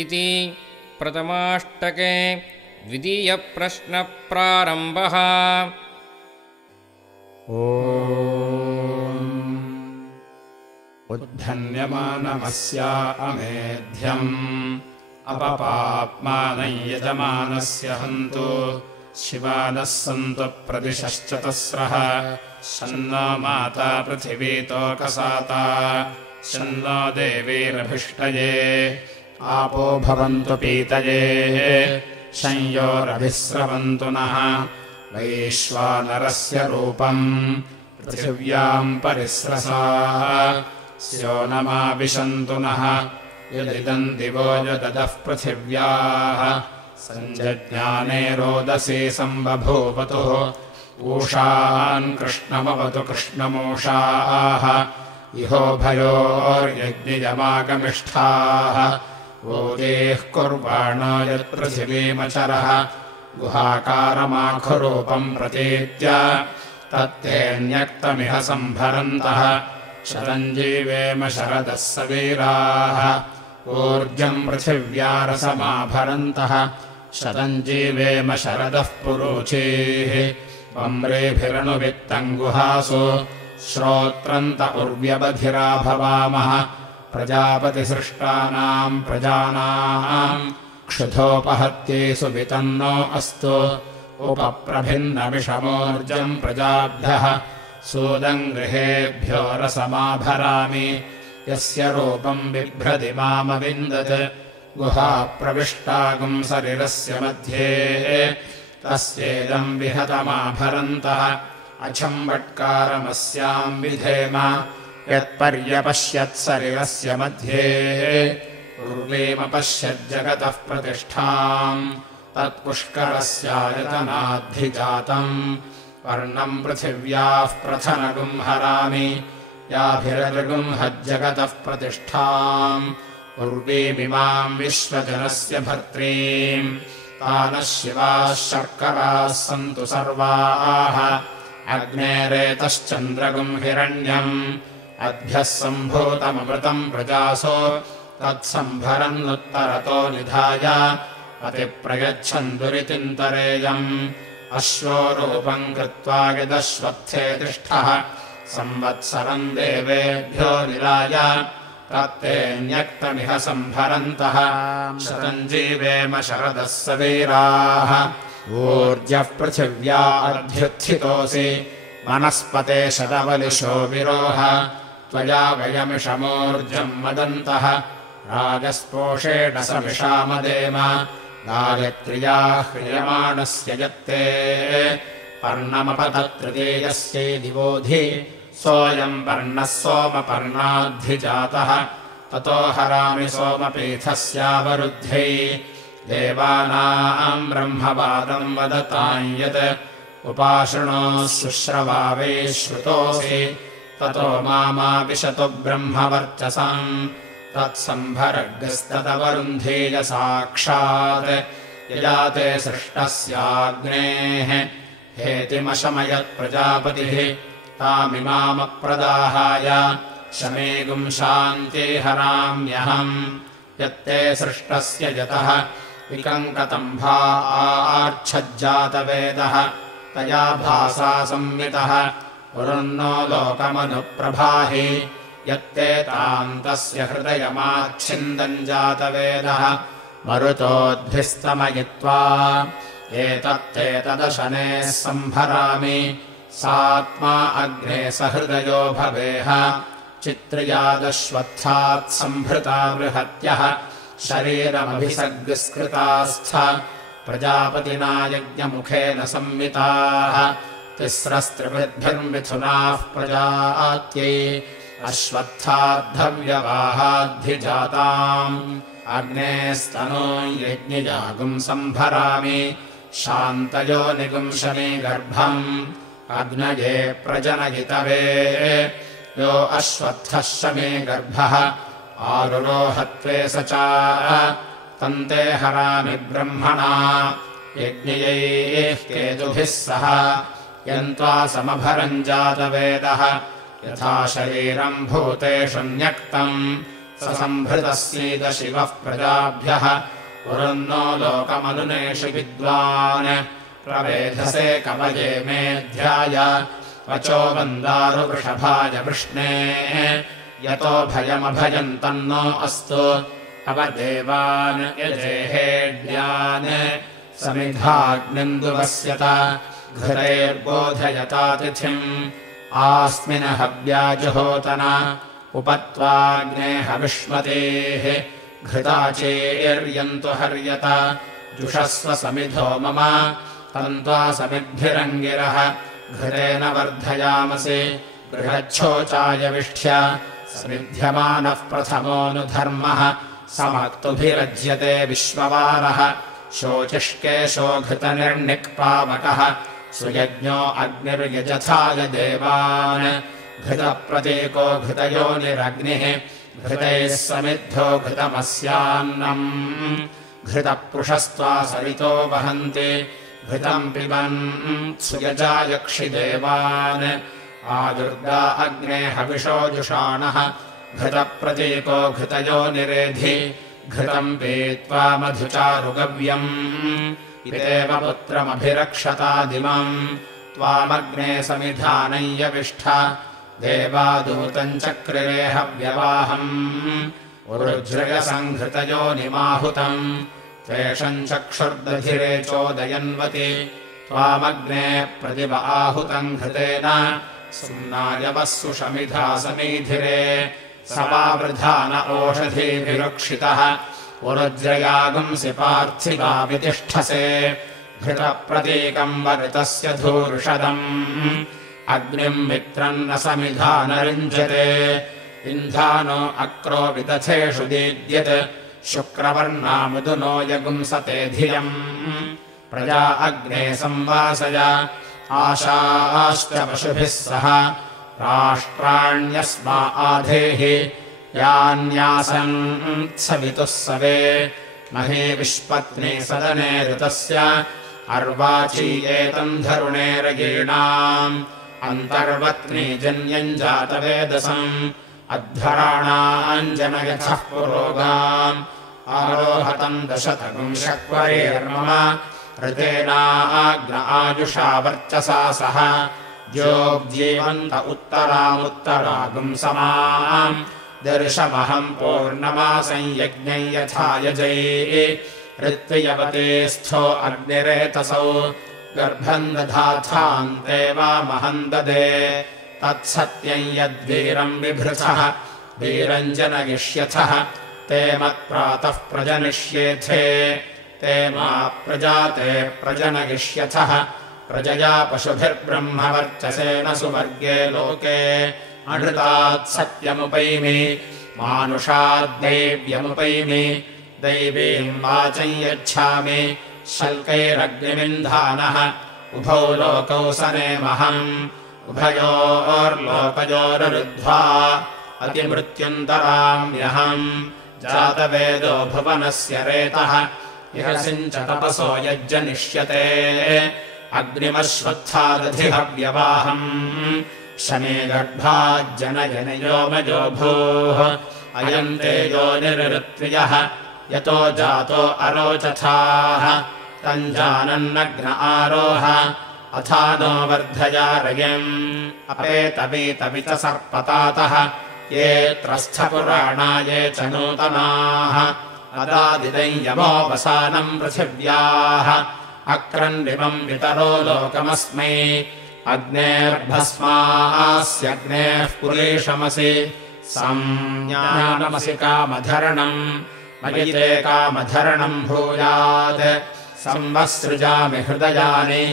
इति प्रथमाष्टके द्वितीयप्रश्नप्रारम्भः। उद्धन्यमानमस्या अमेध्यम् अपपाप्मानं यजमानस्य हन्तु शिवानः सन्तु प्रदिशश्चतस्रः शन्नो माता पृथिवीतोकसाता शन्नो देवीरभिष्टये आपो भवन्तु पीतये संयोरभिस्रवन्तु नः वैश्वानरस्य रूपम् पृथिव्याम् परिस्रसाः स्योनमाविशन्तु नः यदिदम् दिवो यददः पृथिव्याः सञ्जज्ञाने रोदसी सम्बभूवतुः ऊषान् कृष्णमवतु कृष्णमूषाः इहोभयोर्यज्ञियमागमिष्ठाः वोदेः कुर्वाणो यत्पृथिवीमचरः गुहाकारमाखुरूपम् प्रतीत्य तत्तेऽन्यक्तमिह सम्भरन्तः शतं जीवेम शरदः सवीराः ऊर्जम् पृथिव्यारसमाभरन्तः शतं जीवेम शरदः पुरूचीः वम्रेभिरनुवित्तम् गुहासु श्रोत्रन्त उर्व्यबधिरा भवामः प्रजापतिसृष्टानाम् प्रजानाम् क्षुधोपहत्येषु वितन्नो अस्तु उपप्रभिन्नविषमोर्जम् प्रजाभ्यः सूदम् गृहेभ्यो रसमाभरामि यस्य रूपम् बिभ्रति मामविन्दत् गुहाप्रविष्टागुम् सरिरस्य मध्ये तस्येदम् विहतमाभरन्तः अचम्बट्कारमस्याम् विधेम यत्पर्यपश्यत्सरिरस्य मध्ये उर्वीमपश्यज्जगतः प्रतिष्ठाम् तत्पुष्करस्यायतनाद्धिजातम् वर्णम् पृथिव्याः प्रथनगुम् हरामि याभिरगुंहज्जगतः प्रतिष्ठाम् उर्वीमिमाम् विश्वजनस्य भर्त्रीम् तानः शिवाः शर्कराः सन्तु सर्वाः अग्नेरेतश्चन्द्रगुम् हिरण्यम् अद्भ्यः सम्भूतममृतम् प्रजासो तत्सम्भरन्नुत्तरतो निधाय अतिप्रयच्छन्दुरितिन्तरेयम् अश्वो रूपम् कृत्वा यदश्वत्थे तिष्ठः संवत्सरम् देवेभ्यो निराय तत्तेऽन्यक्तमिह सम्भरन्तः शतं जीवेम शरदः सवीराः ऊर्जः पृथिव्या अध्युत्थितोऽसि वनस्पते शतवलिशो विरोह त्वया वयमिषमोर्जम् मदन्तः राजस्पोषेण समिषामदेम गायत्र्या ह्रियमाणस्य यत्ते पर्णमपततृतीयस्यै दिवोधि सोऽयम् पर्णः सोमपर्णाद्धिजातः ततो हरामि सोमपीठस्यावरुद्ध्यै देवानाम् ब्रह्मवादम् वदताम् यत् उपाशृणो शुश्रवावे श्रुतोऽसि ततो मामाविशतु ब्रह्मवर्चसम् तत्सम्भरग्स्तदवरुन्धीय साक्षात् यया ते सृष्टस्याग्नेः हेतिमशमयत्प्रजापतिः तामिमामप्रदाहाय शमेगुम् शान्तिहराम्यहम् यत्ते सृष्टस्य यतः विकङ्कतम्भा आर्च्छज्जातवेदः तया भासा संवितः पुरुन्नो लोकमनुप्रभाहि यत्ते ताम् तस्य हृदयमाच्छिन्दम् जातवेदः मरुतोद्भिस्तमयित्वा एतत्ते तदशनेः सम्भरामि सात्मा अग्ने सहृदयो भवेह चित्र्यादश्वत्थात् सम्भृता बृहत्यः शरीरमभिसर्गस्कृतास्थ प्रजापतिना यज्ञमुखेन संविताः तिस्रस्त्रिभिर्मिथुनाः प्रजात्यै अश्वत्थाद्धव्यवाहाद्धिजाताम् अग्नेस्तनो यज्ञयागुम् सम्भरामि शान्तयो निगुंशमे गर्भम् अग्नये प्रजनयितवे यो अश्वत्थः शमे गर्भः आरुरोहत्वे स च तन्ते हरामि ब्रह्मणा यज्ञयैः केतुभिः सह यन्त्वा समभरम् जातवेदः यथा शरीरम् भूतेषु न्यक्तम् स सम्भृतस्येद शिवः प्रजाभ्यः पुरन्नो लोकमनुनेषु विद्वान् प्रवेधसे कवये मेध्याय वचो मन्दारुवृषभाय वृष्णे यतो भयमभयम् तन्नो अस्तु अवदेवान् यजेहेड्यान् समिधाग्निन्दुवस्यत घृतैर्बोधयतातिथिम् आस्मिन् हव्याजुहोतन उपत्वाग्ने हविष्मतेः घृताचेर्यन्तु हर्यत जुषस्व समिधो मम तन्त्वा समिद्भिरङ्गिरः घृतेन वर्धयामसि बृहच्छोचाय विष्ठ्य समिध्यमानः प्रथमोऽनुधर्मः समक्तुभिरज्यते विश्ववारः शोचिष्केशो घृतनिर्निक्पावकः सुयज्ञो अग्निर्यजथाय देवान् घृतप्रतीको घृतयोनिरग्निः घृतैः समिद्धो घृतमस्यान्नम् घृतपृषस्त्वा सरितो वहन्ति घृतम् पिबन् सुयजायक्षि देवान् आदुर्गा अग्ने हविषो जुषाणः घृतप्रतीको घृतयोनिरेधि घृतम् पीत्वा मधुचारुगव्यम् इदेव पुत्रमभिरक्षतादिमम् त्वामग्ने समिधानय्यविष्ठ देवादूतम् चक्रिरे हव्यवाहम् उरुज्रयसङ्घृतयोनिमाहुतम् त्वेषम् चक्षुर्दधिरे चोदयन्वति त्वामग्ने प्रतिव आहुतम् घृतेन सुम्नायवः सुषमिधा समीधिरे सवावृधान ओषधीभिरुक्षितः उरुज्रयागुंसि पार्थिवा वितिष्ठसे घृतप्रतीकम् वरितस्य धूर्षदम् अग्निम् मित्रम् न समिधानरिञ्जते इन्धानो अक्रो विदथेषु दीद्यत् शुक्रवर्णामुदुनो यगुंसते धियम् प्रजा अग्ने संवासय आशाश्च पशुभिः सह राष्ट्राण्यस्मा आधेहि यान्यासन् सवितुः सवे महे विश्पत्नी सदने ऋतस्य अर्वाचीयेतम् धरुणेरगीणाम् अन्तर्वत्नी जन्यम् जातवेदसम् अध्वराणाम् जनयथः पुरोगाम् आरोहतम् दशतगुम् शक्वरेर्मम ऋतेनाग्न आयुषा वर्चसा सह ज्योग्जीवन्त उत्तरामुत्तरागुम् समाम् दर्शमहम् पूर्णमासम् यज्ञम् यथा यजै ऋत्वियवते स्थो अग्निरेतसौ गर्भम् दधाथान्ते वामहम् ददे तत्सत्यम् यद्वीरम् बिभृथः वीरम् जनयिष्यथः ते मत्प्रातः प्रजनिष्येथे ते मा प्रजाते प्रजनयिष्यथः प्रजया पशुभिर्ब्रह्मवर्चसेन सुवर्गे लोके अनृतात् सत्यमुपैमि मानुषाद्दैव्यमुपैमि दैवीम् वाचम् यच्छामि शल्कैरग्निमिन्धानः उभौ लोकौ सनेमहम् उभयोर्लोकयोरुद्ध्वा अतिमृत्युन्तराम्यहम् जातवेदो भुवनस्य रेतः इह सिञ्च तपसो यज्जनिष्यते अग्निमश्वत्थादधिहव्यवाहम् शने गर्भाज्जनयनयो मजो भूः अयम् ते योनिरृत्वियः यतो जातो अरोचथाः तम् जानन्नग्न आरोह अथानो वर्धया रयम् अपेतवीतवितसर्पतातः ये त्रस्थपुराणा ये च नूतनाः अदादिदम् यमोऽवसानम् पृथिव्याः अक्रन्दिमम् वितरो लोकमस्मै अग्नेर्भस्मास्यग्नेः पुरीशमसि संज्ञानमसि कामधरणम् मयि ते कामधरणम् भूयात् संवत्सृजामि हृदयानि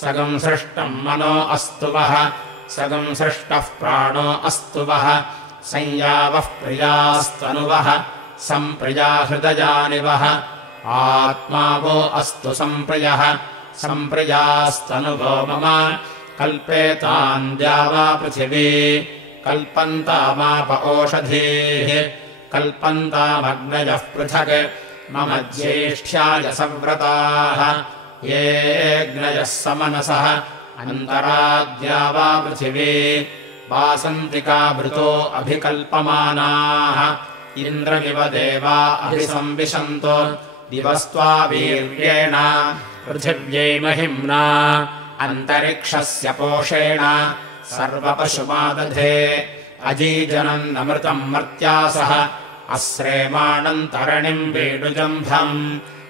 सगम् सृष्टम् मनो अस्तु वः सगम् सृष्टः प्राणो अस्तु वः संयावः प्रियास्तनुवः सम्प्रिया हृदयानि वः आत्मा वो अस्तु सम्प्रियः सम्प्रियास्तनुवो मम कल्पेताम् द्यावा पृथिवी कल्पन्तामाप ओषधीः कल्पन्तामग्नयः पृथक् मम ज्येष्ठ्याय संव्रताः येऽग्नयः समनसः अन्तराद्यावा पृथिवी वासन्तिका वृतो अभिकल्पमानाः इन्द्रमिव देवा अभिसंविशन्तु दिवस्त्वा वीर्येण पृथिव्यै महिम्ना अन्तरिक्षस्य पोषेण सर्वपशुमादधे अजीजनम् अमृतम् मर्त्यासः अश्रेमाणम् तरणिम् वेणुजम्भम्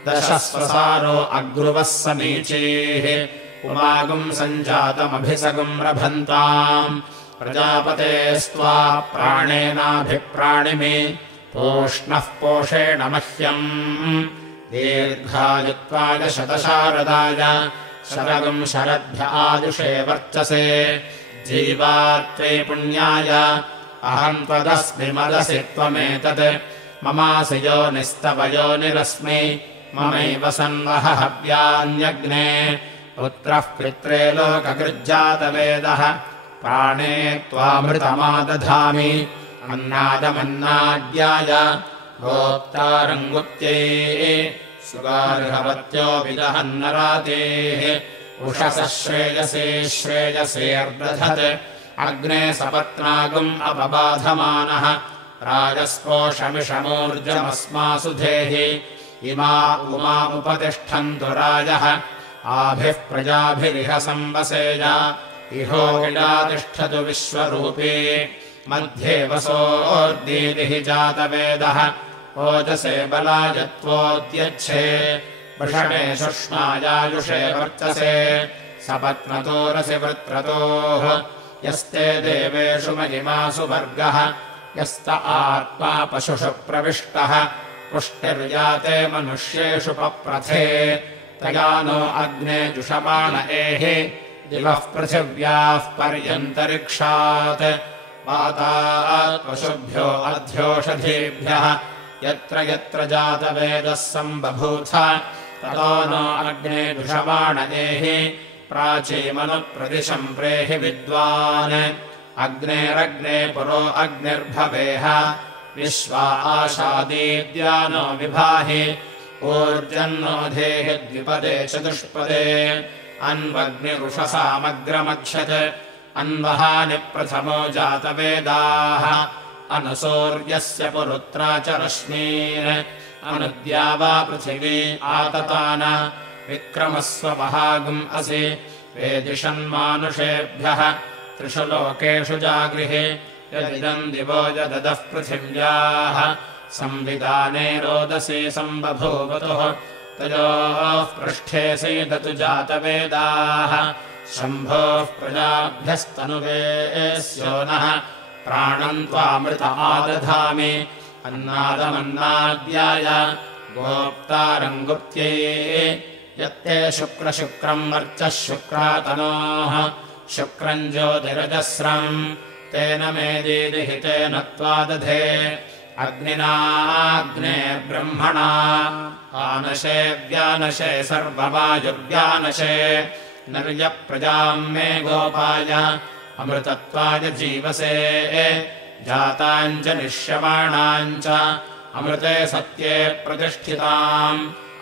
दशस्वसारो अग्रुवः समीचीः उमागुम् सञ्जातमभिसगुम् रभन्ताम् प्रजापतेस्त्वा प्राणेनाभिप्राणिमि पोष्णः पोषेण मह्यम् दीर्घायुत्वाय शतशारदाय शरगुम् शरद्भ्य आयुषे वर्चसे जीवात्वे पुण्याय अहम् त्वदस्मि मदसि त्वमेतत् ममासि योनिस्तव योनिरस्मि ममैव सन्वह हव्यान्यग्ने पुत्रः पित्रे लोककृज्जातवेदः प्राणे त्वामृतमादधामि अन्नादमन्नाद्याय गोप्तारम् गुप्त्यै सुगार्हवत्यो विदहन्नरातेः उषसः श्रेयसे श्रेयसेऽर्दधत् अग्ने सपत्नागुम् अपबाधमानः राजस्पोषमिषमूर्जमस्मासु धेहि इमा उमामुपतिष्ठन्तु राजः आभिः प्रजाभिरिह संवसेय इहो विडातिष्ठतु विश्वरूपी मध्ये वसोर्दीदिः जातवेदः ओजसे बलाय त्वोद्यच्छे वृषणे शुष्मायायुषे वर्चसे सपत्नतोरसि वृत्रतोः यस्ते देवेषु महिमासु वर्गः यस्त आत्मा पशुषु प्रविष्टः पुष्टिर्याते मनुष्येषु पप्रथे तया नो अग्ने जुषमाण एहि दिवः पृथिव्याः पर्यन्तरिक्षात् वातात् पशुभ्यो अध्योषधीभ्यः यत्र यत्र जातवेदः सम्बभूथ ततो नो अग्ने जुषमाण एहि प्राचीमनुप्रदिशम् प्रेहि विद्वान् अग्नेरग्ने पुरो अग्निर्भवेह विश्वा आशादीद्यानो विभाहि ऊर्जन्नो धेहि द्विपदे चतुष्पदे अन्वग्निरुषसामग्रमक्षत् अन्वहानि प्रथमो जातवेदाः अनुसूर्यस्य पुरुत्रा च रश्मीन् अनुद्या वा पृथिवी आततान विक्रमस्व महागुम् असि वेदिषन्मानुषेभ्यः त्रिषु लोकेषु जागृहि यदिदम् दिवो यददः पृथिव्याः संविधाने रोदसी सम्बभूवतुः तयोः पृष्ठे सीदतु जातवेदाः शम्भोः प्रजाभ्यस्तनुवेस्यो नः प्राणम् त्वामृत आदधामि अन्नादमन्नाद्याय गोप्तारम् गुप्त्यै यत्ते शुक्रशुक्रम् वर्चः शुक्रातनोः शुक्रम् ज्योतिरजस्रम् तेन मे दीदिहि तेन त्वादधे अग्निनाग्ने ब्रह्मणा आनशे व्यानशे सर्ववायुव्यानशे नर्यप्रजाम् मे गोपाय अमृतत्वाय जीवसे जाताम् च निष्यमाणाम् च अमृते सत्ये प्रतिष्ठिताम्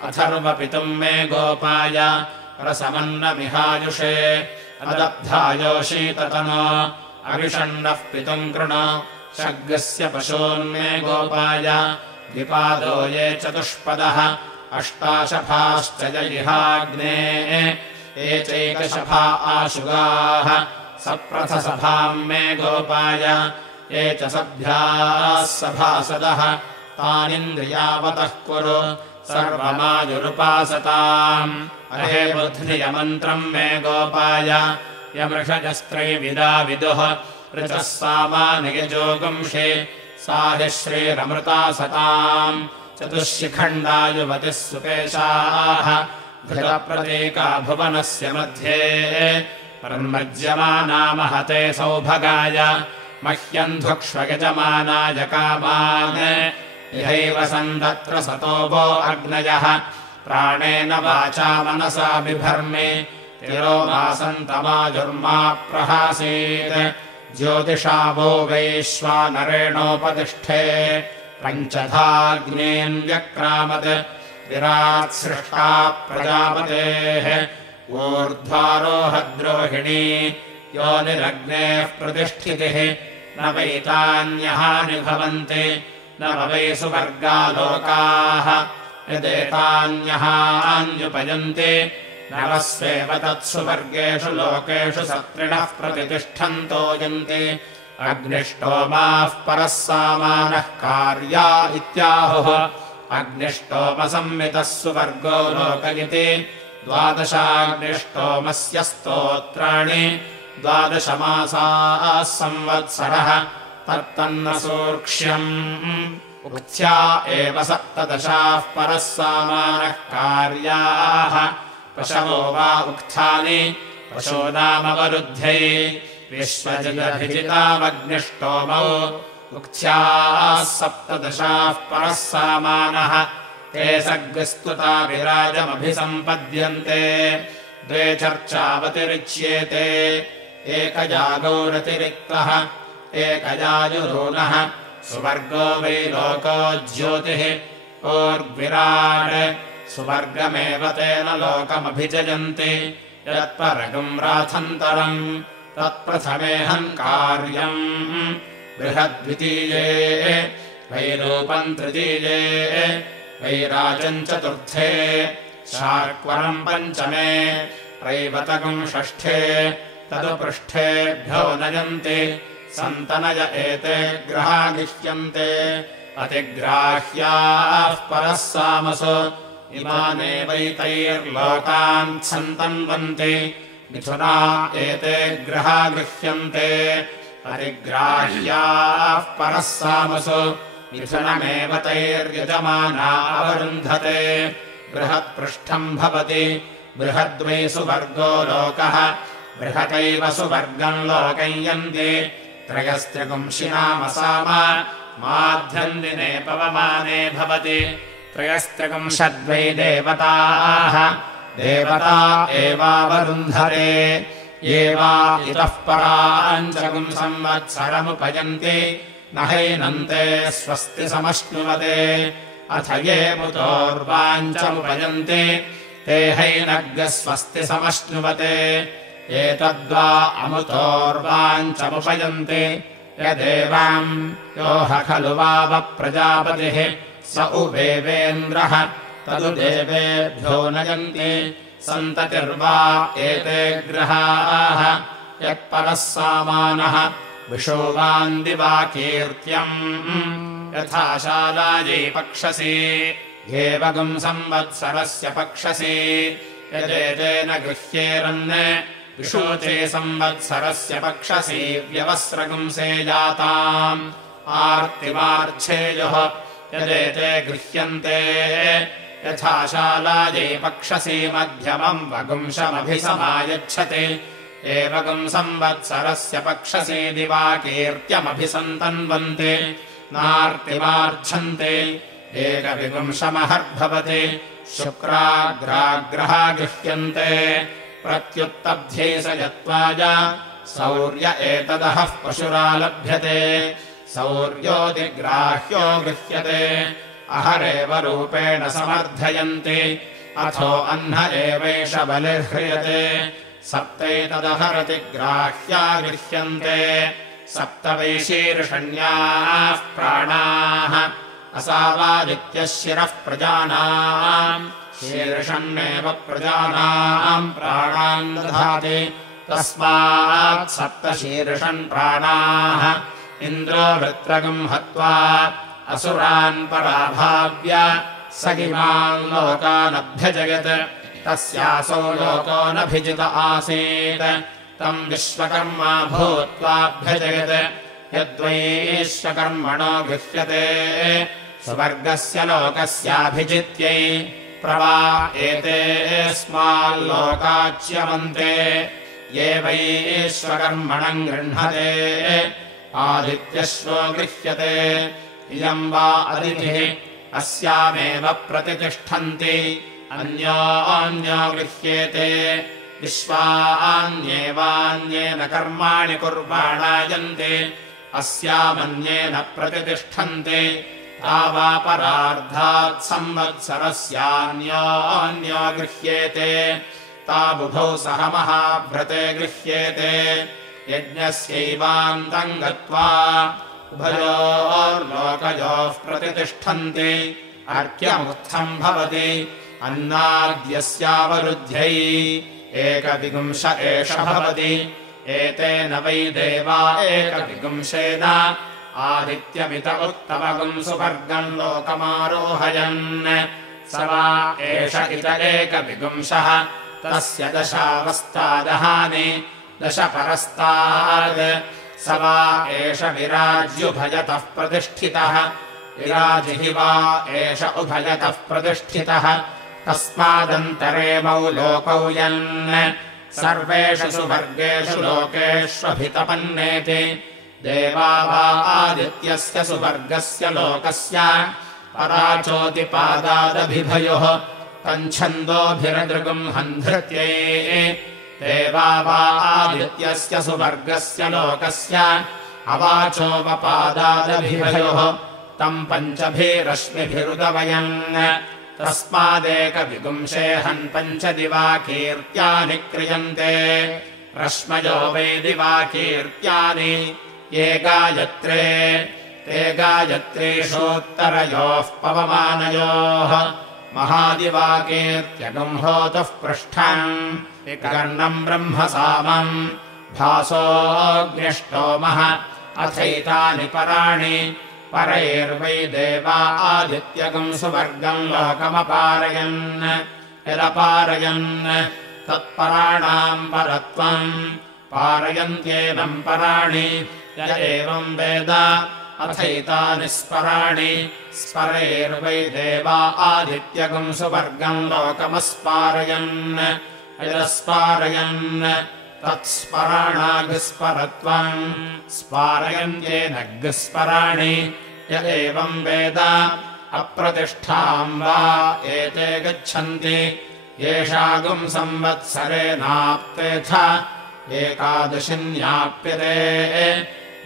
अथर्वपितुम् मे गोपाय रसमन्नमिहायुषे अदब्धायोषीततनो अविषण्णः पितुम् कृणो शर्गस्य पशून्मे गोपाय द्विपादो ये चतुष्पदः अष्टाशफाश्च जयिहाग्ने ये चैकशफा आशुगाः सप्रथसभाम् मे गोपाय ये च सभ्याः सभासदः तानिन्द्रियावतः कुरु सर्वमायुरुपासताम् अहे बुद्धियमन्त्रम् मे गोपाय यमृषजस्त्रैविदा विदुः ऋचः सामानियजोगुंषे साहि श्रीरमृता सताम् चतुःशिखण्डायुवतिः सुपेशाः घृतप्रतीका भुवनस्य मध्ये प्रन्मज्यमाना महते सौभगाय मह्यम् धुक्ष्वयजमानाय कामान् यहैव सन्दत्र सतो वो अग्नयः प्राणेन वाचा मनसा बिभर्मि तिरोमासन्तमाजुर्मा प्रहासीत् ज्योतिषा वो वैश्वानरेणोपतिष्ठे पञ्चधाग्नेऽन्व्यक्रामत् विरात्सृष्टा प्रजापतेः ऊर्ध्वारोहद्रोहिणी योनिरग्नेः प्रतिष्ठितिः न वैतान्यहानि भवन्ति नव वै सुवर्गालोकाः यदेतान्यहान्युपयन्ति नवस्वेव तत्सुवर्गेषु लोकेषु सत्रिणः प्रतितिष्ठन्तो यन्ति अग्निष्टोमाः परः सामानः कार्या इत्याहुः अग्निष्टोमसंमितः सुवर्गो लोक इति 12 स्तोत्राणि 12 मासाः संवत्सरः तत्तन्न सूक्ष्यम् उक्त्या एव 17 परः सामानः कार्याः पशवो वा उक्थानि पशूनामवरुध्यै विश्वजयभिजितामग्निष्टोमौ उक्त्याः 17 परः सामानः ते सर्गस्तुता विराजमभिसम्पद्यन्ते 2 चर्चावतिरिच्येते एकयागौरतिरिक्तः एकयायुरूनः सुवर्गो वै लोको ज्योतिः ओर्विराट् सुवर्गमेव तेन लोकमभिजयन्ति यत्परगम् राथन्तरम् तत्प्रथमेऽहम् कार्यम् बृहद्द्वितीये वैरूपम् तृतीये वैराजम् चतुर्थे शार्क्वरम् पञ्चमे रैवतकम् षष्ठे तदुपृष्ठेभ्यो नयन्ति सन्तनय एते ग्रहा गिह्यन्ते अतिग्राह्याः परः सामसो इमानेवैतैर्लोकान् सन्तन्वन्ति मिथुना एते ग्रहा गृह्यन्ते अतिग्राह्याः परः सामसो मिथुनमेव तैर्यजमाना अवरुन्धते बृहत्पृष्ठम् भवति बृहद्वै सुवर्गो लोकः बृहतैव सुवर्गम् लोकयन्ति 3 नामसाम माध्यन्दिने पवमाने भवति 3 वै देवताः देवता एवावरुन्धते ये वा इतः पराञ्चकुम् संवत्सरमुपयन्ति न हैनन्ते स्वस्ति समश्नुवते अथ ये मुतोर्वाञ्चमुपयन्ति ते हैनग्गः स्वस्ति समश्नुवते एतद्वा अमुतोर्वाञ्चमुपयन्ति यदेवाम् योह खलु वाव प्रजापतिः स उवेवेन्द्रः तदु देवेभ्यो नयन्ति सन्ततिर्वा एते ग्रहाः यत्परः सामानः विशोवान्दिवा कीर्त्यम् यथा शालायै पक्षसि एवगुम् संवत्सरस्य पक्षसि यदेतेन गृह्येरन् विशोचे संवत्सरस्य पक्षसि व्यवस्रगुंसे जाताम् आर्तिमार्च्छेयोः यदेते गृह्यन्ते यथा शालायै पक्षसि मध्यमम् वगुंशमभिसमायच्छति एवगुम् संवत्सरस्य पक्षसि दिवा कीर्त्यमभिसन्तन्वन्ति नार्तिमार्च्छन्ति एकविपुंशमहर्भवति शुक्राग्राग्रहा गृह्यन्ते प्रत्युत्तब्ध्ये स यत्त्वाय सौर्य एतदः पशुरालभ्यते सौर्योऽतिग्राह्यो गृह्यते अहरेव रूपेण समर्थयन्ति अथो अह्न एवैष बलिर्ह्रियते सप्तैतदहरति ग्राह्या गृह्यन्ते 7 वै शीर्षण्याः प्राणाः असावादित्यः शिरः प्रजानाम् शीर्षण्येव प्रजानाम् प्राणान् दधाति तस्मात् 7 शीर्षन् प्राणाः इन्द्रो वृत्रगम् हत्वा असुरान् पराभाव्य स इमान् लोकानभ्यजयत् तस्यासो लोको नभिजित आसीत् तम् विश्वकर्मा भूत्वाभ्यजयत् यद्वैश्वकर्मणो गृह्यते स्वर्गस्य लोकस्याभिजित्यै प्रवा एतेऽस्माल्लोकाच्यमन्ते ये वैश्वकर्मणम् गृह्णते आदित्यश्वो गृह्यते इयम् वा अदितिः अस्यामेव प्रतितिष्ठन्ति अन्योऽन्यो गृह्येते विश्वान्येवान्येन कर्माणि कुर्वाणायन्ति अस्यामन्येन प्रतितिष्ठन्ति तावापरार्धात् संवत्सरस्यान्योऽन्यो गृह्येते ताबुभौ सह महाभ्रते गृह्येते यज्ञस्यैवान्तम् गत्वा उभयोर्लोकयोः प्रतितिष्ठन्ति अर्घ्यमुत्थम् भवति अन्नाद्यस्यावरुध्यै एकविगुंश एष भवति एतेन वै देवा एकविगुंशेन आदित्यमित उत्तमगुं सुवर्गम् लोकमारोहयन् स वा एष इत एकविगुंशः तस्य दशावस्तादहानि दश परस्ताद् स वा एष विराज्युभयतः प्रतिष्ठितः विराजिः वा एष उभयतः प्रतिष्ठितः तस्मादन्तरेमौ लोकौ यन् सर्वेषु सुवर्गेषु लोकेष्वभितपन्नेति देवा वा आदित्यस्य सुवर्गस्य लोकस्य पराचोतिपादादभिभयोः तच्छन्दोभिरदृगुम् हन्धृत्यै देवा वा आदित्यस्य सुवर्गस्य लोकस्य अवाचोपपादादभिभयोः तम् पञ्चभिरश्मिभिरुदवयन् तस्मादेकविगुंशेऽहन् पञ्चदिवाकीर्त्यानि क्रियन्ते रश्मयो वै दिवाकीर्त्यानि ये गायत्रे ते गायत्रीषोत्तरयोः पवमानयोः महादिवाकीर्त्यगम् होतः पृष्ठम् विकर्णम् ब्रह्मसामम् भासोऽग्न्यष्टोमः अथैतानि पराणि परैर्वै देवा आदित्यगम् सुवर्गम् लोकमपारयन् यदपारयन् तत्पराणाम् परत्वम् पारयन्त्येनम् पराणि य एवम् वेद अथैतानि स्पराणि स्परैर्वै देवा आदित्यगम् सुवर्गम् लोकमस्पारयन् यदस्पारयन् तत्स्पराणाग्स्परत्वम् स्पारयन्त्येनग्स्पराणि य एवम् वेद अप्रतिष्ठाम् वा एते गच्छन्ति येषागुम् संवत्सरेणाप्तेऽथ एकादशिन्याप्यते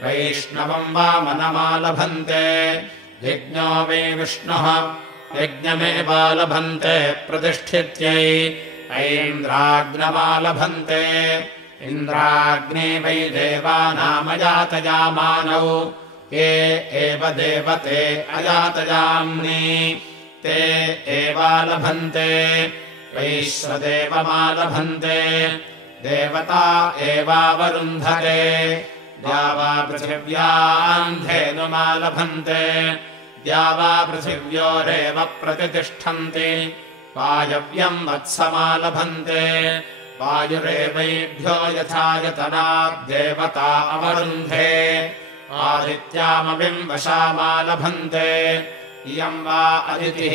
वैष्णवम् वामनमालभन्ते यज्ञो वै विष्णुः यज्ञमेवालभन्ते प्रतिष्ठित्यै ऐन्द्राग्नमालभन्ते इन्द्राग्ने वै देवानामजातयामानौ ये एव देवते अजातयाम्नि ते एवालभन्ते वैश्वदेवमालभन्ते देवता एवावरुन्धते द्यावा पृथिव्याम् धेनुमालभन्ते द्यावा पृथिव्योरेव प्रतितिष्ठन्ति वायव्यम् वत्समालभन्ते वायुरेवैभ्यो यथायतनाद्देवता अवरुन्धे आदित्यामविम् वशामालभन्ते इयम् वा अदितिः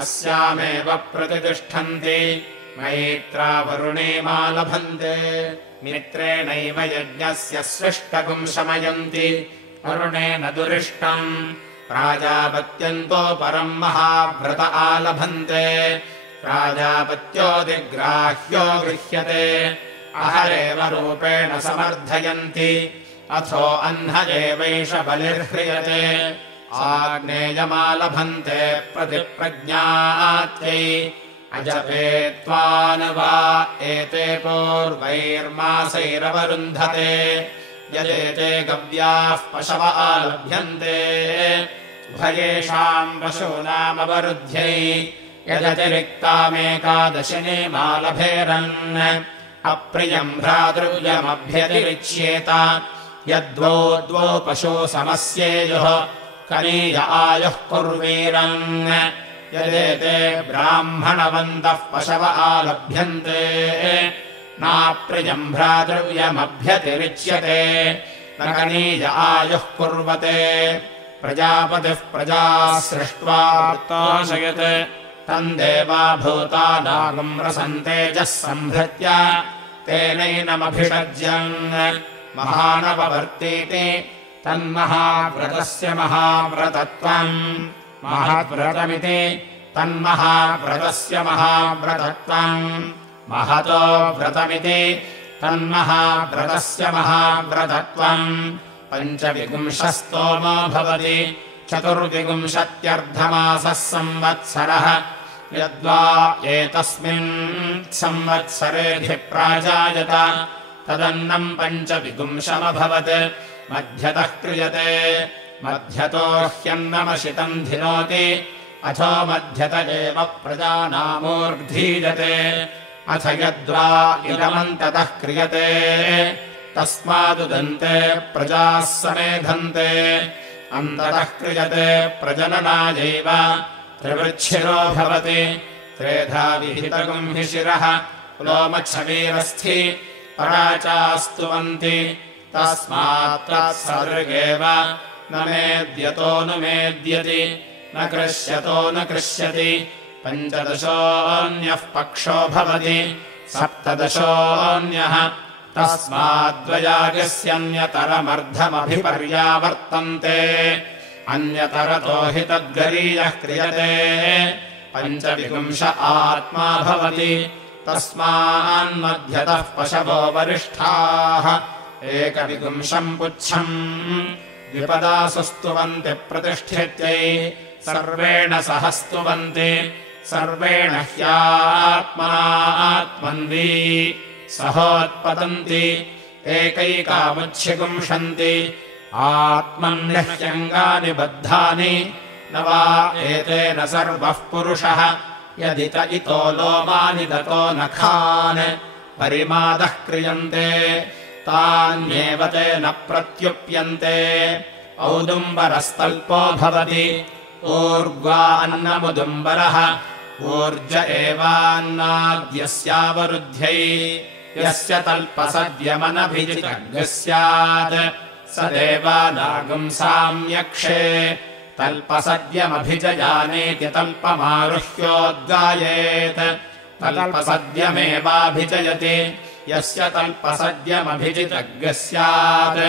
अस्यामेव प्रतितिष्ठन्ति मैत्रावरुणेमालभन्ते मित्रेणैव यज्ञस्य सृष्टगुम् शमयन्ति वरुणेन दुरिष्टम् प्राजापत्यन्तो परम् महाव्रत आलभन्ते प्राजापत्योदिग्राह्यो गृह्यते अहरेव रूपेण समर्थयन्ति अथो अह्न एवैष बलिर्ह्रियते आग्नेयमालभन्ते प्रतिप्रज्ञात्यै अजपेत्वान् वा एते पूर्वैर्मासैरवरुन्धते यदेते गव्याः पशव आलभ्यन्ते उभयेषाम् पशूनामवरुध्यै यदतिरिक्तामेकादशिनीमालभेरन् अप्रियम् भ्रातृव्यमभ्यतिरिच्येत यद्वो द्वो पशो समस्येयुः कनीय आयुः कुर्वीरन् यदेते ब्राह्मणवन्तः पशव आलभ्यन्ते नाप्रियम् भ्रातृव्यमभ्यतिरिच्यते न कनीय आयुः कुर्वते प्रजापतिः प्रजा सृष्ट्वा वृत्ताशयत् तम् देवा भूतानागम् रसन्तेजः सम्भृत्य तेनैनमभिषज्यन् महानववर्तीति तन्महाव्रतस्य महाव्रतत्वम् महद्व्रतमिति तन्महाव्रतस्य महाव्रतत्वम् महतो व्रतमिति तन्महाव्रतस्य महाव्रतत्वम् पञ्चविगुंशस्तोमो भवति चतुर्विगुंशत्यर्धमासः संवत्सरः यद्वा एतस्मिन् संवत्सरेऽधिप्राजायत तदन्नम् पञ्चविगुंशमभवत् मध्यतः क्रियते मध्यतो ह्यन्नमशितम् धिनोति अथो मध्यत एव प्रजानामूर्धीयते अथ यद्वा इदमन्ततः क्रियते तस्मादुदन्ते प्रजाः समेधन्ते अन्ततः क्रियते प्रजननायैव त्रिवृच्छिरो भवति त्रेधा विहितगुं हि शिरः लोमच्छवीरस्थि पराचास्तुवन्ति तस्मात् तत्सर्गेव न मेद्यतो न मेद्यति न कृष्यतो न कृष्यति पञ्चदशोऽन्यः पक्षो भवति सप्तदशोऽन्यः तस्माद्वयागस्यन्यतरमर्धमभिपर्यावर्तन्ते अन्यतरतो हि तद्गरीयः क्रियते पञ्चविपुंश आत्मा भवति तस्मान्मध्यतः पशवो वरिष्ठाः एकविपुंशम् पुच्छम् द्विपदासु स्तुवन्ति प्रतिष्ठित्यै सर्वेण सह स्तुवन्ति सर्वेण ह्यात्मनात्मन्वी सहोत्पतन्ति एकैकामुच्छिगुंषन्ति आत्मन्यह्यङ्गानि बद्धानि न वा एतेन सर्वः पुरुषः यदित इतो लोमानि दतो नखान् परिमादः क्रियन्ते तान्येव तेन प्रत्युप्यन्ते औदुम्बरस्तल्पो भवति ऊर्ध्वा अन्नमुदुम्बरः ऊर्ज एवान्नाद्यस्यावरुध्यै यस्य तल्पसद्यमनभिजितज्ञः स्यात् स देवानागुंसाम्यक्षे तल्पसद्यमभिजयानेति तल्पमारुह्योद्गायेत् तल्पसद्यमेवाभिजयति यस्य तल्पसद्यमभिजितज्ञः स्यात्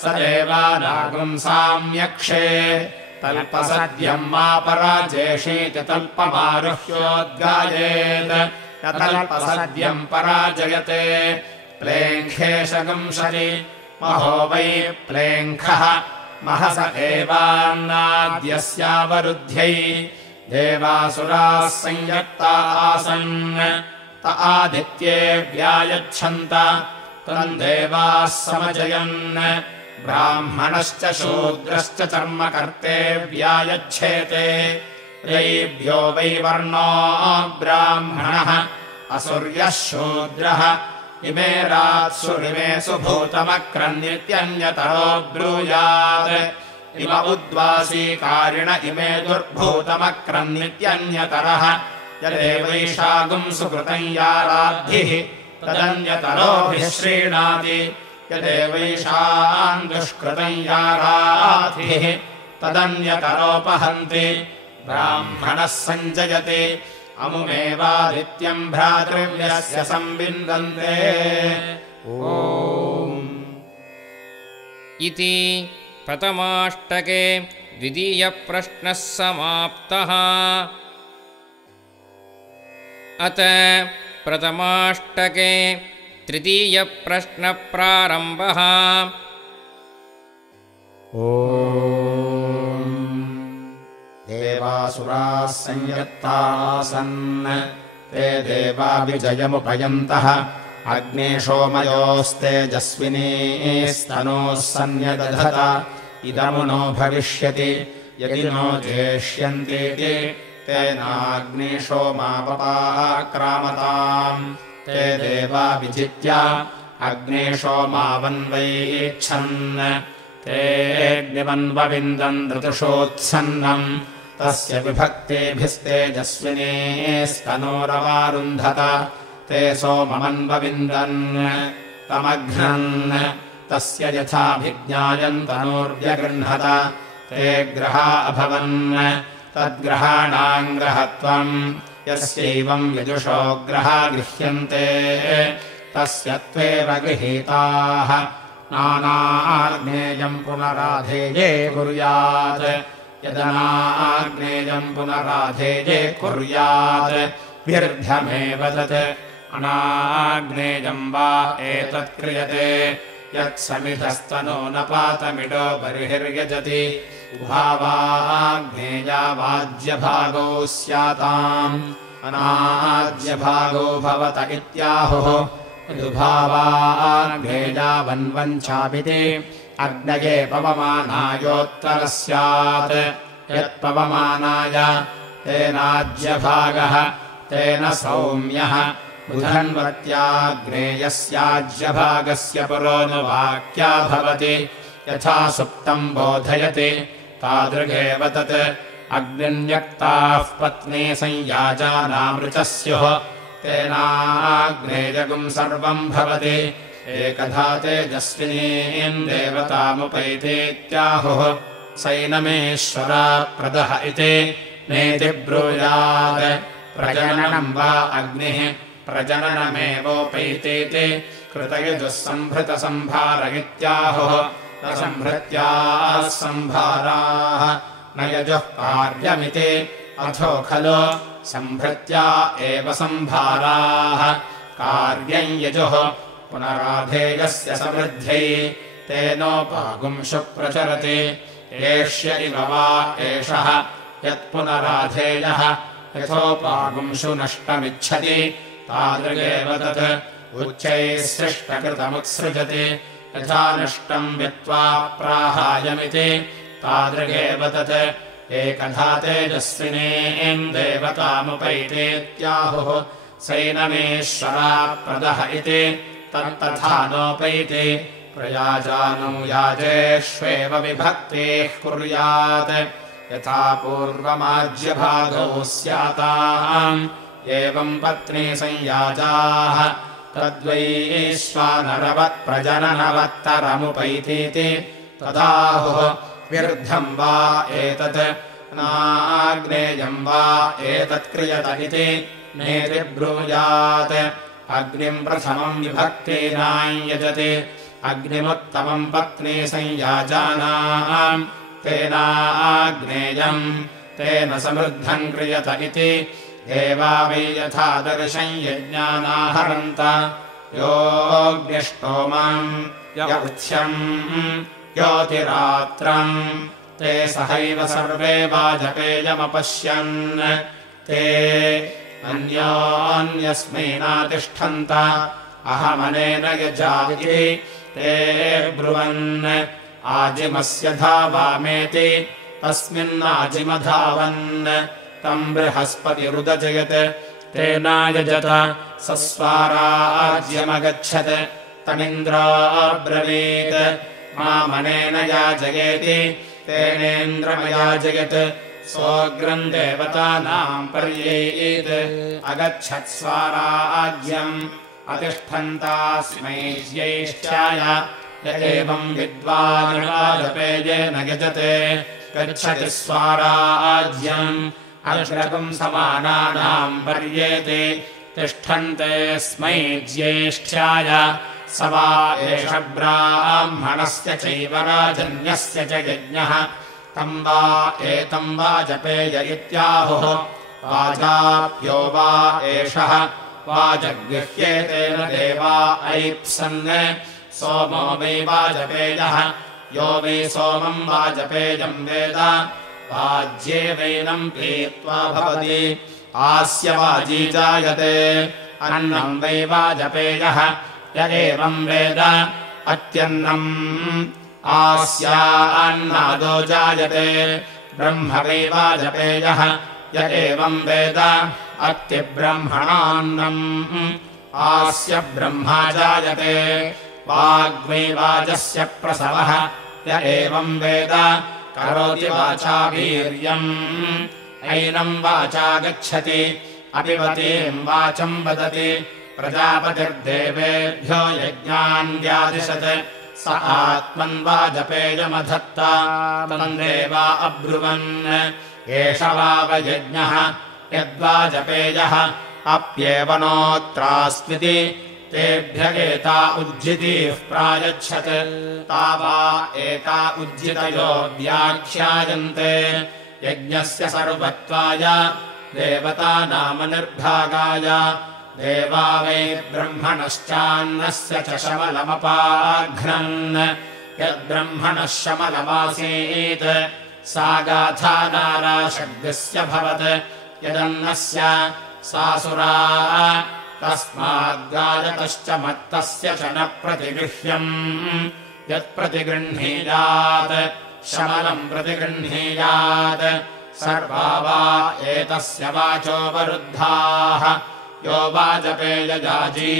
स देवानागुंसाम्यक्षे तल्पसद्यम् मा पराजेषीति तल्पमारुह्योद्गायेत् तल्पसद्यम् पराजयते प्लेङ्खेशगुंसरि महो वै प्लेङ्खः महस एवान्नाद्यस्यावरुध्यै देवासुराः संयत्ता आसन् त आदित्ये व्यायच्छन्त तम् देवाः समजयन् ब्राह्मणश्च शूद्रश्च चर्मकर्ते व्यायच्छेते रयिभ्यो वै वर्णो ब्राह्मणः असुर्यः शूद्रः इमे रात्सुरिमेषु भूतमक्रन्नित्यन्यतरो ब्रूयात् इम उद्वासीकारिण इमे दुर्भूतमक्रन्नित्यन्यतरः यदेवैषागुम् सुकृतम् याराद्धिः तदन्यतरोभिः श्रीणाति यदेवैषाम् दुष्कृतम् याराद्धिः तदन्यतरोपहन्ति ब्राह्मणः सञ्जयति अमुमेवादित्यम् भ्रातृव्यस्य संविन्दन्ते इति प्रथमाष्टके द्वितीयप्रश्नः समाप्तः। अत प्रथमाष्टके तृतीयप्रश्नप्रारम्भः। देवासुराः संयत्तासन् ते देवाभिजयमुपयन्तः अग्ने सोमयोस्तेजस्विनीस्तनोः सन्यदधत इदमुनो भविष्यति यदि नो जेष्यन्तीति तेनाग्ने सोमावपाक्रामताम् ते देवाभिजित्य अग्ने सोमावन्वैच्छन् ते अग्निवन्वविन्दन् ऋतुषोत्सन्नम् तस्य विभक्तेभिस्तेजस्विनीस्तनोरवारुन्धत ते सोममन्वविन्दन् तमघ्नन् तस्य यथाभिज्ञायन्तनोर्व्यगृह्णत ते ग्रहा अभवन् तद्ग्रहाणाम् ग्रहत्वम् यस्यैवम् यजुषो ग्रहा गृह्यन्ते तस्य त्वेव गृहीताः नानाग्नेयम् पुनराधेये कुर्यात् यदनाग्नेयम् पुनराधेये कुर्यात् व्यर्थमेव तत् अनाग्नेयम् वा एतत् क्रियते यत्समिधस्तनो न पातमिडो बर्हिर्यजति उभावाग्नेया वाज्यभागो स्याताम् अनाज्यभागो भवत इत्याहुः दुभावाग्नेया वन्वञ्चापिति अग्नये पवमानायोत्तरः स्यात् यत्पवमानाय तेनाज्यभागः तेन सौम्यः बुधन्वत्याग्नेयस्याज्यभागस्य पुरोनुवाक्या भवति यथा सुप्तम् बोधयति तादृगेव तत् अग्निन्यक्ताः पत्नी संयाजानामृतः स्युः तेनाग्नेयगुम् सर्वम् भवति एकधा तेजस्विनीम् देवतामुपैतीत्याहुः सैनमेश्वरा प्रदः इति नेति ब्रूयात् प्रजननम् वा अग्निः प्रजननमेवोपैतीति कृतयजुः सम्भृतसम्भार इत्याहुः न सम्भृत्याः सम्भाराः न यजुः कार्यमिति अथो खलु सम्भृत्या एव सम्भाराः कार्यम् यजुः पुनराधेयस्य समृद्ध्यै तेनोपागुंशु प्रचरति एष्य इव वा एषः यत्पुनराधेयः यथोपागुंशु नष्टमिच्छति तादृगेव तत् उच्चैः सृष्टकृतमुत्सृजति यथा नष्टम् वित्त्वा प्राहायमिति तादृगेव तत् एकधा तेजस्विनीम् देवतामुपैतीत्याहुः सैनमेश्वरा प्रदः इति तत्तथा नोपैति प्रयाजानो याजेष्वेव विभक्तेः कुर्यात् यथा पूर्वमाज्यभागौ स्याताम् एवम् पत्नी संयाजाः तद्वैश्वानरवत्प्रजननवत्तरमुपैतीति तदाहुः व्यर्थम् वा एतत् नाग्नेयम् वा एतत्क्रियत इति नेति ब्रूयात् अग्निम् प्रथमम् विभक्तीनाम् यजति अग्निमुत्तमम् पत्नी संयाजानाम् तेनाग्नेयम् तेन समृद्धम् क्रियत इति देवा वै यथा दर्शम् यज्ञानाहरन्त योऽग्निष्टोमम् यौथ्यम् योतिरात्रम् ते सहैव सर्वे वाजपेयमपश्यन् ते अन्योन्यस्मिनातिष्ठन्त अहमनेन यजाति ते ब्रुवन् आजिमस्य धावामेति तस्मिन्नाजिमधावन् तम् बृहस्पतिरुदजयत् तेनायजत सस्वाराज्यमगच्छत् तमिन्द्राब्रवीत् मामनेन याजयेति तेनेन्द्रमयाजयत् सोऽग्रम् देवतानाम् पर्ययेत् अगच्छत् स्वाराज्यम् अतिष्ठन्तास्मै ज्येष्ठाय य एवम् विद्वान् वाजपेयेन यजते गच्छति स्वाराज्यम् अग्रगम् समानानाम् पर्येते तिष्ठन्ते स्मै ज्येष्ठाय स वा एष ब्राह्मणस्य चैव राजन्यस्य च यज्ञः तम् वा एतम् वाजपेय इत्याहुः वाजाप्यो वा एषः वाजगृह्येतेन देवा ऐप्सन् सोमो वै वाजपेयः यो वै सोमम् वाजपेयम् वेद वाज्ये वैनम् पीत्वा भवति आस्य वाजी जायते अन्नम् वै वाजपेयः य एवम् वेद अत्यन्नम् आस्यान्नादो जायते ब्रह्म वै वाजपेयः य एवम् वेद अत्यब्रह्मणान्नम् आस्य ब्रह्मा जायते वाग्वै वाजस्य प्रसवः य एवम् वेद करोति वाचा वीर्यम् ऐनम् वाचा गच्छति अपिवतीम् वाचम् वदति प्रजापतिर्देवेभ्यो यज्ञान् व्यादिशत् स आत्मन्वाजपेयमधत्ता तम् देवा अब्रुवन् एष वावयज्ञः यद्वाजपेयः अप्येव नोऽत्रास्त्विति तेभ्य एता उज्जितीः प्रायच्छत् तावा एता उज्जितयो व्याख्यायन्ते यज्ञस्य सर्वत्वाय देवतानामनिर्भागाय देवा वै ब्रह्मणश्चान्नस्य च शमलमपाघ्नन् यद्ब्रह्मणः शमलमासीत् सा गाथा नाराशब्दस्य भवत् यदन्नस्य सासुरा तस्माद्गायतश्च मत्तस्य च न प्रतिगृह्यम् यत्प्रतिगृह्णीयात् शमलम् प्रतिगृह्णीयात् सर्वा वा एतस्य वाचोऽवरुद्धाः यो वाजपेयजाजी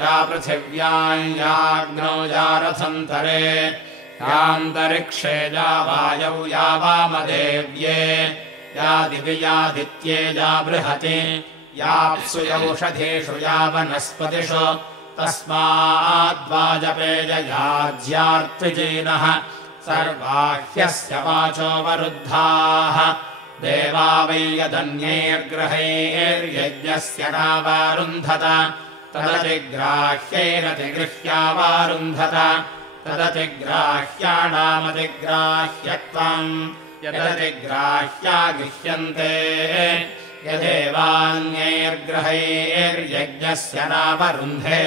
या पृथिव्याम् याग्नौ या रथन्तरे यान्तरिक्षे या वायौ या वामदेव्ये या दिवि यादित्ये या बृहति याप्सु यौषधीषु या वनस्पतिषु तस्माद्वाजपेययाज्यार्त्विजीनः सर्वा ह्यस्य वाचोऽवरुद्धाः देवा वै यदन्यैर्ग्रहैर्यज्ञस्य नावारुन्धत तदतिग्राह्यैरतिगृह्यावारुन्धत तदतिग्राह्याणामतिग्राह्यत्वम् यदतिग्राह्या गृह्यन्ते यदेवान्यैर्ग्रहैर्यज्ञस्य नावरुन्धे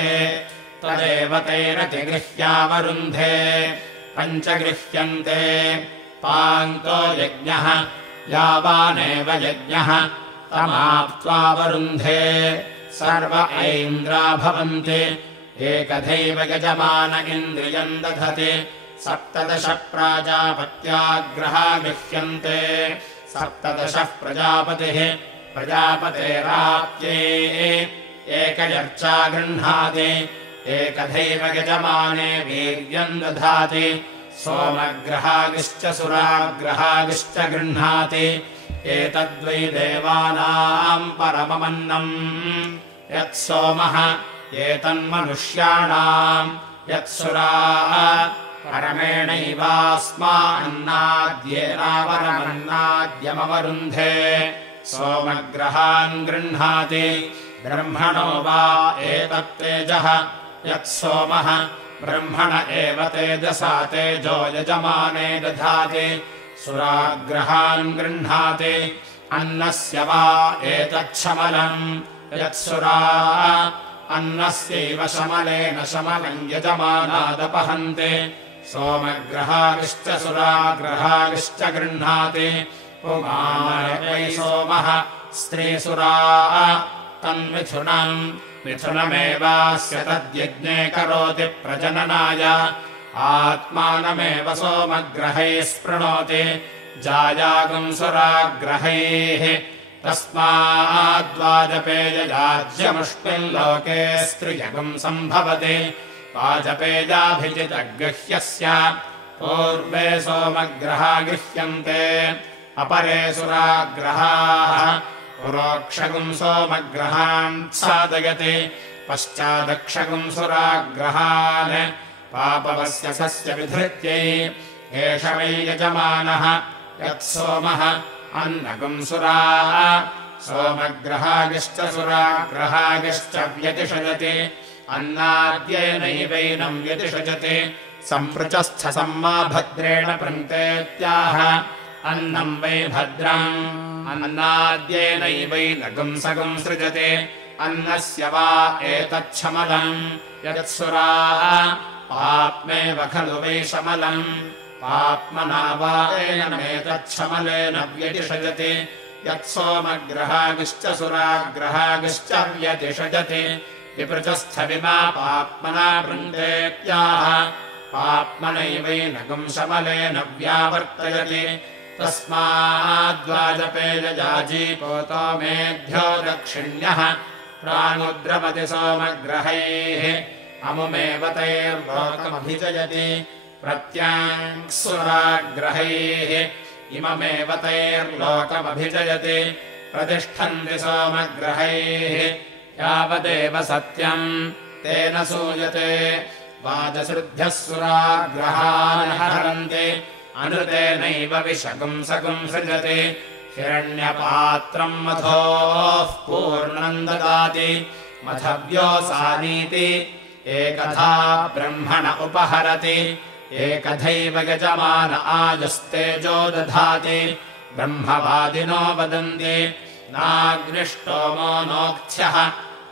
तदेव तैरतिगृह्यावरुन्धे पञ्चगृह्यन्ते पान्तो यज्ञः यावानेव यज्ञः तमाप्त्वावरुन्धे सर्व ऐन्द्रा भवन्ति एकथैव यजमान इन्द्रियम् दधति 17 प्राजापत्याग्रहा गृह्यन्ते 17 प्रजापतिः प्रजापतेराप्त्ये एकयर्चा गृह्णाति एकथैव यजमाने वीर्यम् दधाति सोमग्रहागिश्च सुराग्रहागिश्च गृह्णाति एतद्वै देवानाम् परममन्नम् यत्सोमः एतन्मनुष्याणाम् यत्सुराः परमेणैवास्मान्नाद्येनावरमन्नाद्यमवरुन्धे सोमग्रहान् गृह्णाति ब्रह्मणो वा एतत्तेजः यत्सोमः ब्रह्मण एव तेजसा तेजो यजमाने दधाति सुराग्रहान् गृह्णाति अन्नस्य वा एतच्छमलम् यत्सुराः अन्नस्यैव शमलेन शमलम् यजमानादपहन्ति सोमग्रहागिश्च सुराग्रहागिश्च गृह्णाति पुमानवै सोमः स्त्रीसुराः तन्मिथुनम् मिथुनमेवास्य तद्यज्ञे करोति प्रजननाय आत्मानमेव सोमग्रहैः स्पृणोति जायागम् सुराग्रहैः तस्माद्वाजपेययाज्यमुष्मिन् लोके स्त्रियगम् सम्भवति वाजपेयाभिजितगृह्यस्य पूर्वे सोमग्रहा गृह्यन्ते अपरे सुराग्रहाः पुरोक्षगुम् सोमग्रहान् साधयति पश्चादक्षगुम् सुराग्रहान् पापवस्य सस्य विधृत्यै एष वै यजमानः यत्सोमः अन्नगुम् सुराः सोमग्रहागिश्च सुराग्रहागिश्च व्यतिषजति अन्नाद्येनैवैनम् व्यतिषजति सम्पृचस्थसम्मा भद्रेण पृङ्क्तेत्याह अन्नम् वै भद्रम् अन्नाद्येनैवैनगुम् सगुम् सृजति अन्नस्य वा एतच्छमलम् यत्सुराः पाप्मेव खलु वै शमलम् पाप्मना वा एनमेतच्छमलेन व्यतिषजति यत्सोमग्रहागिश्च सुराग्रहागिश्च व्यतिषजति विपृचस्थविमा पाप्मना पृङ्क्तेत्याह पाप्मनैवैनगुम् शमलेन व्यावर्तयति तस्माद्वाजपेययाजीपोतो मेध्यो दक्षिण्यः प्राणुद्रवति सोमग्रहैः अमुमेव तैर्लोकमभिजयति प्रत्याङ्सुराग्रहैः इममेव तैर्लोकमभिजयति प्रतिष्ठन्ति सोमग्रहैः यावदेव सत्यम् तेन सूयते वाजसृभ्यः सुराग्रहान् हरन्ति अनुतेनैव विशगुम् सगुम् सृजति हिरण्यपात्रम् मधोः पूर्णम् ददाति मधव्योऽसानीति एकधा ब्रह्मण उपहरति एकथैव यजमान आयुस्तेजो दधाति ब्रह्मवादिनो वदन्ति नाग्निष्टोमो नोक्थ्यः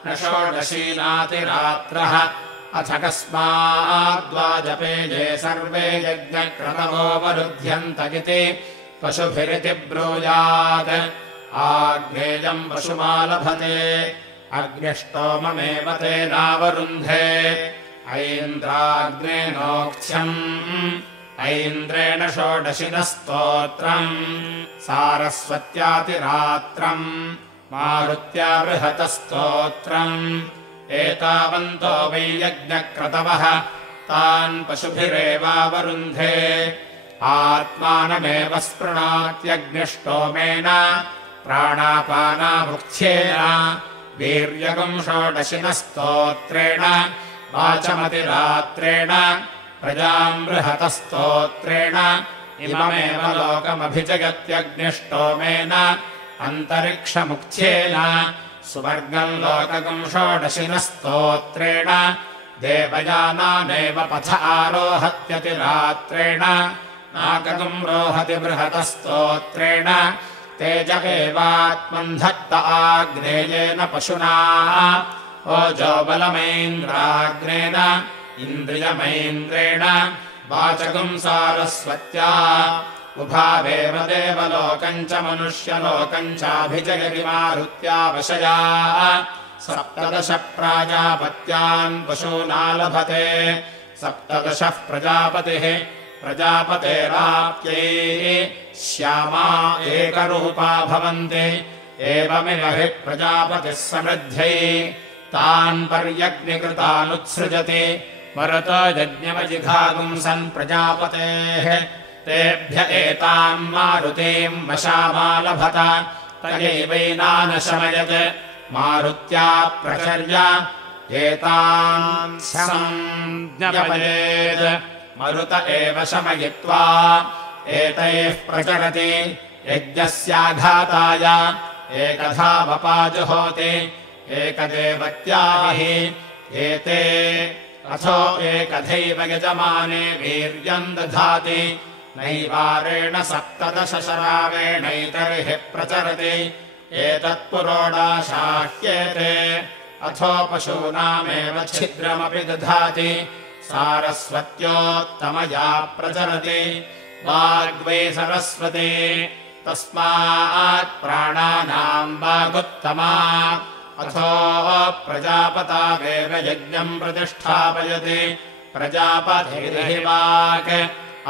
न षोडशीनातिरात्रः अथ कस्माद्वाजपेये सर्वे यज्ञक्रतवोपरुध्यन्त इति पशुभिरिति ब्रूयात् आग्नेयम् पशुमालभते अग्निष्टोममेव तेनावरुन्धे ऐन्द्राग्नेनोक्थ्यम् ऐन्द्रेण षोडशिनः स्तोत्रम् सारस्वत्यातिरात्रम् मारुत्या बृहतस्तोत्रम् एतावन्तो वै यज्ञक्रतवः तान् पशुभिरेवावरुन्धे आत्मानमेव स्पृणात्यग्निष्टोमेन प्राणापानामुख्येन वीर्यगम् षोडशिनः स्तोत्रेण वाचमतिरात्रेण प्रजाम् बृहतस्तोत्रेण इममेव लोकमभिजगत्यग्निष्टोमेन अन्तरिक्षमुख्येन सुवर्गम् लोकगम् षोडशिनः स्तोत्रेण देवयानामेव पथ आरोहत्यतिरात्रेण नाकगम् रोहति बृहतस्तोत्रेण तेज एवात्मन् धत्त आग्नेयेन पशुना ओजो बलमैन्द्राग्नेन इन्द्रियमैन्द्रेण वाचकम् सारस्वत्या उभावेव देवलोकम् च मनुष्यलोकम् चाभिजयति मारुत्या वशया सप्तदश प्राजापत्यान् पशूना लभते सप्तदशः प्रजापतिः प्रजापतेराप्त्यै श्यामा एकरूपा भवन्ति एवमिव हि प्रजापतिः समृद्ध्यै तान् पर्यग्निकृतानुत्सृजति मरुतो यज्ञमजिघागुंसन् प्रजापतेः तेभ्य एताम् मारुतीम् वशामालभत तयैवैनानशमयत् मारुत्या प्रचर्य एतान् संज्ञपयेत् मरुत एव शमयित्वा एतैः प्रचरति यज्ञस्याघाताय एकधा वपाजुहोति एकदेवत्या हि एते अथो एकथैव यजमाने वीर्यम् दधाति नैवारेण सप्तदश शरावेणैतर्हि प्रचरति एतत्पुरोडाशाह्येते अथो पशूनामेव छिद्रमपि दधाति सारस्वत्योत्तमया प्रचरति वाग्वै सरस्वती तस्मात् प्राणानाम् वागुत्तमा अथो प्रजापतावेव यज्ञम् प्रतिष्ठापयति प्रजापतिर्हि वाक्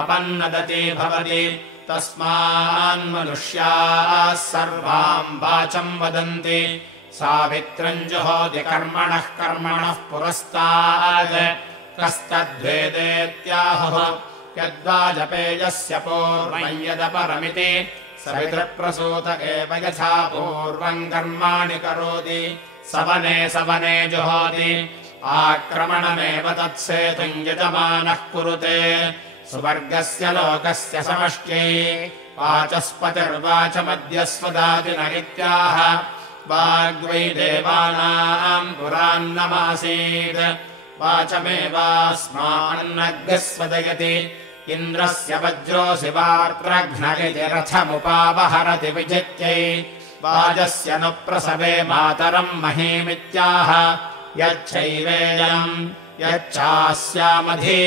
अपन्नदति भवति तस्मान्मनुष्याः सर्वाम् वाचम् वदन्ति सावित्रम् जुहोति कर्मणः कर्मणः पुरस्तात् कस्तद्वेदेत्याहुः यद्वाजपेयस्य पूर्वम् यदपरमिति सवितृप्रसूत एव यथा पूर्वम् कर्माणि करोति सवने सवने जुहोति आक्रमणमेव तत्सेतुम् यजमानः कुरुते सुवर्गस्य लोकस्य समष्ट्यै वाचस्पतिर्वाचमद्यस्वदाति न इत्याह वाग्वै देवानाम् पुरान्नमासीत् वाचमेवास्मान्नग्स्वदयति इन्द्रस्य वज्रोऽसि वार्त्रघ्न इति रथमुपावहरति विजित्यै वाजस्य नु प्रसवे मातरम् महीमित्याह यच्छैवेयम् यच्चास्यामधि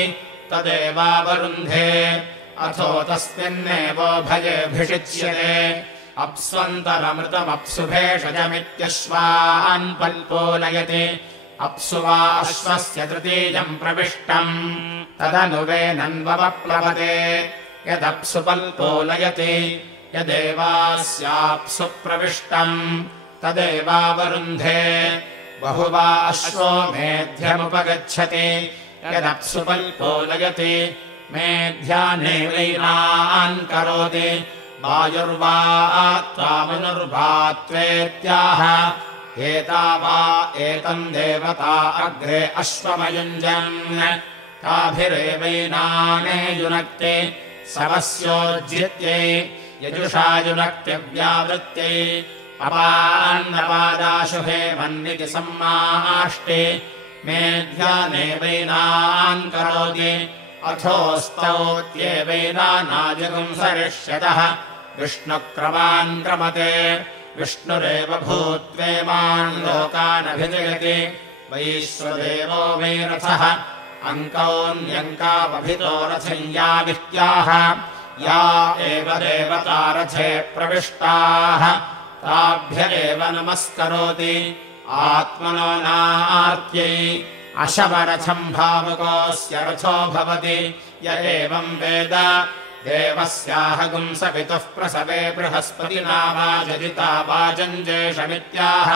तदेवावरुन्धे अथो तस्मिन्नेवोभयेऽभिषिच्यते अप्स्वन्तरमृतमप्सु भेषजमित्यश्वान् पल्पोलयति अप्सु वा अश्वस्य तृतीयम् प्रविष्टम् तदनुवेनन्वप्लवते यदप्सु पल्पोलयति यदेवास्याप्सु प्रविष्टम् तदेवावरुन्धे बहुवा अश्वो मेध्यमुपगच्छति यदप्सु पल्पोलयति मेध्यानेवैनान् करोति वायुर्वा त्वामनुर्वा त्वेत्याह एतावा एतम् देवता अग्रे अश्वमयुञ्जन् ताभिरेवैनाने युनक्ति सवस्योज्जित्यै यजुषा युनक्त्यव्यावृत्यै अपान्नपादाशु हेमन्निति सम्माष्टि मेध्यानेवैनान् करोति अथोस्तौत्येवैनानाजगुंसरिष्यतः विष्णुक्रमान् क्रमते विष्णुरेव भूत्वेमान् लोकानभिजयति वैश्वदेवो वै रथः अङ्कौन्यङ्कावभितो रथञ्यावित्याह या एव देवता रथे प्रविष्टाः ताभ्य एव नमस्करोति आत्मनो नार्त्यै अशवरथम् भावुकोऽस्य रथो भवति य एवम् वेद देवस्याहगुंसवितुः प्रसवे बृहस्पतिना वाजजिता वाजञ्जेषमित्याह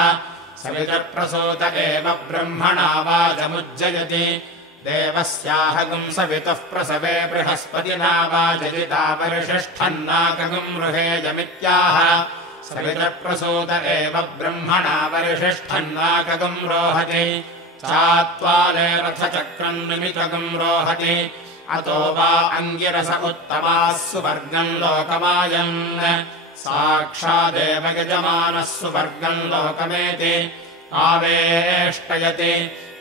सवितुर्प्रसूत एव ब्रह्मणा वाजमुज्जयति देवस्याहगुंसवितुः प्रसवे बृहस्पतिना वाजजिता वरिष्ठन्नाकगुम् रुहेयमित्याह सवितुर्प्रसूत एव ब्रह्मणा वरिष्ठन्नाकगुम् रोहति चात्वाले रथचक्रम् निमितगुम् रोहति अतो वा अङ्गिरस उत्तमाः सुवर्गम् लोकमायन् साक्षादेव यजमानः सुवर्गम् लोकमेति आवेष्टयति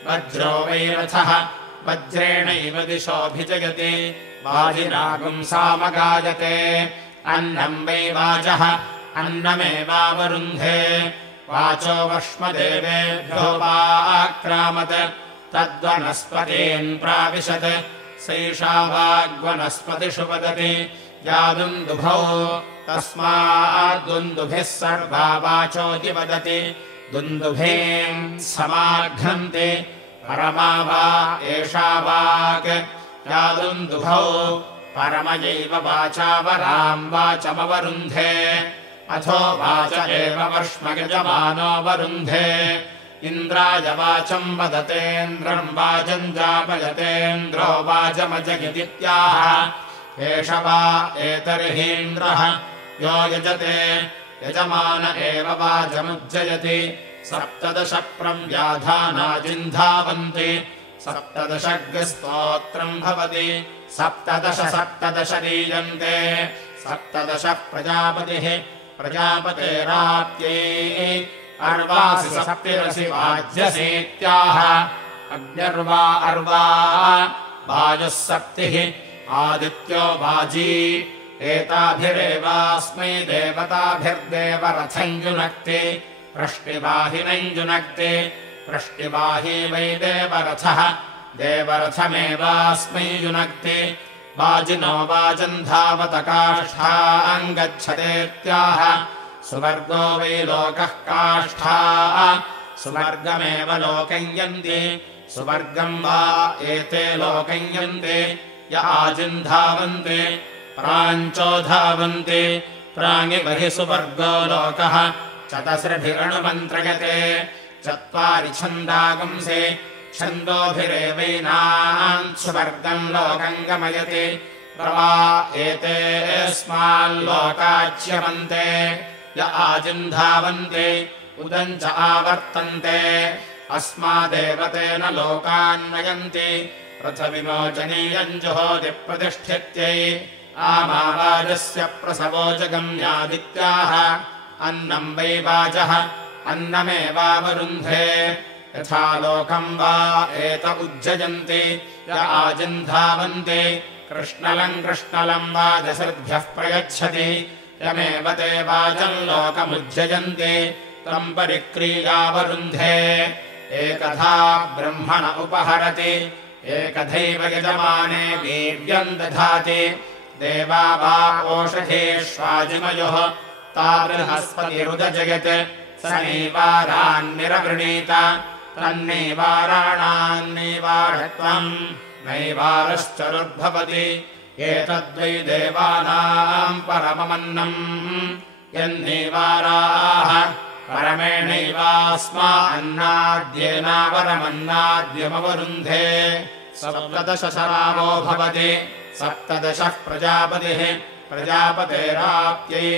वज्रो वै रथः वज्रेणैव दिशोऽभिजयति वाजिनागुंसामगायते अन्नम् वै वाजः अन्नमेवावरुन्धे वाचो वष्मदेवेभ्यो वाक्रामत् तद्वनस्पतीन् प्राविशत् सैषा वाग्वनस्पतिषु वदति या दुन्दुभौ तस्माद्दुन्दुभिः सर्वा वाचोति वदति दुन्दुभीम् समाघ्नन्ति परमा वा एषा वाक् या दुन्दुभौ परमयैव वाचावराम् वाचमवरुन्धे अथो वाच एव वर्ष्मयजमानो वरुन्धे इन्द्राय वाचम् वदतेन्द्रम् वाचम् जापयतेन्द्रो वाचमजगिदित्याह एष वा एतर्हीन्द्रः यो यजते यजमान एव वाचमुज्जयति सप्तदश प्रव्याधानाजिन्धावन्ति सप्तदशस्तोत्रम् भवति सप्तदश दीयन्ते सप्तदश प्रजापतिः प्रजापतेराप्यै अर्वासि सप्तिरसि वाज्यसेत्याह अग्न्यर्वा अर्वा वायुः सप्तिः आदित्यो वाजी एताभिरेवास्मै देवताभिर्देवरथम् युनक्ति प्रष्टिवाहिनम् युनक्ति प्रष्टिवाही वै देवरथः देवरथमेवास्मै युनक्ति वाजिनो वाजम् धावत काष्ठाम् गच्छतेत्याह सुवर्गो वै लोकः काष्ठा सुवर्गमेव लोकम् यन्ति सुवर्गम् वा एते लोकम् यन्ति य आजिन्धावन्ति प्राञ्चो धावन्ति प्राङि बहिः सुवर्गो लोकः चतस्रभिरनुमन्त्रयते चत्वारि छन्दागुंसि छन्दोभिरेवैनाम् सुवर्गम् लोकम् गमयति प्रवा एतेऽस्माल्लोकाच्यवन्ते य आजिन्धावन्ति उदम् च आवर्तन्ते अस्मादेव तेन लोकान्नयन्ति रथविमोचनीयम् जुहोति प्रतिष्ठित्यै आमावाजस्य प्रसवो जगम्यादित्याह अन्नम् वै वाजः अन्नमेवावरुन्धे यथा लोकम् वा एत उज्जयन्ति य आजिन्धावन्ति कृष्णलम् वाजसृभ्यः प्रयच्छति यमेव ते वाजम् लोकमुज्जयन्ति तम् परिक्रीयावरुन्धे एकधा ब्रह्मण उपहरति एकधैव यजमाने वीर्यम् दधाति देवा वा ओषधीष्वाजिमयोः ता बृहस्पतिरुदजयत् स नैवारान्निरवृणीत तन्नैवाराणान्नैवारत्वम् नैवारश्चरुर्भवति एतद्वै देवानाम् परममन्नम् यन्नैवाराः परमेणैवास्मा अन्नाद्येनावरमन्नाद्यमवरुन्धे सप्तदशरावो भवति सप्तदशः प्रजापतिः प्रजापतेराप्यै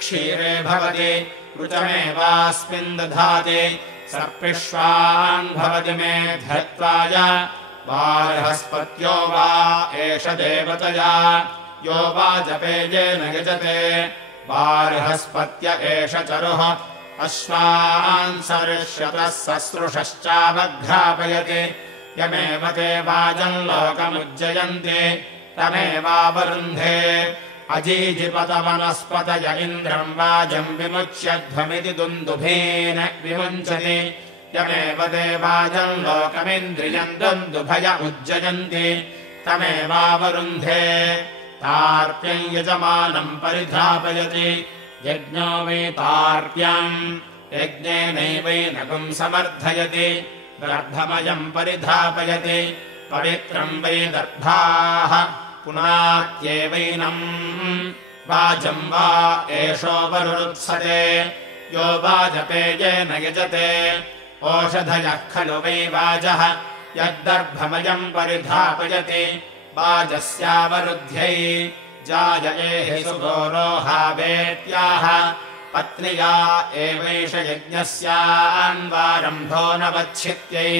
क्षीरे भवति ऋचमेवास्मिन् दधाति सर्पिष्वान् भवति मे धत्वाय बृहस्पत्यो वा एष देवतया यो वा जपेजेन यजते बृहस्पत्य एष चरुः अश्वान् सर्ष्यतः ससृषश्चावघ्रापयति यमेव ते वाजम् लोकमुज्जयन्ति तमेवावरुन्धे अजीजिपतवनस्पतय इन्द्रम् वाजम् विमुच्यध्वमिति दुन्दुभेन विमुञ्चति यमेव ते वाजम् लोकमिन्द्रियम् दुन्दुभय उज्जयन्ति तमेवावरुन्धे तार्प्यम् यजमानम् परिधापयति यज्ञो वै तार्प्यम् यज्ञेनैवैनकम् समर्थयति दर्भमयम् परिधापयति पवित्रम् वै दर्भाः पुनात्येवैनम् वाजम् वा एषोपरुत्सते यो वाजपेयेन यजते ओषधयः खलु वै वाजः यद्दर्भमयम् परिधापयति वाजस्यावरुध्यै जायेहि सुगोरोहावेत्याह पत्न्या एवैष यज्ञस्यान्वारम्भो न वच्छित्यै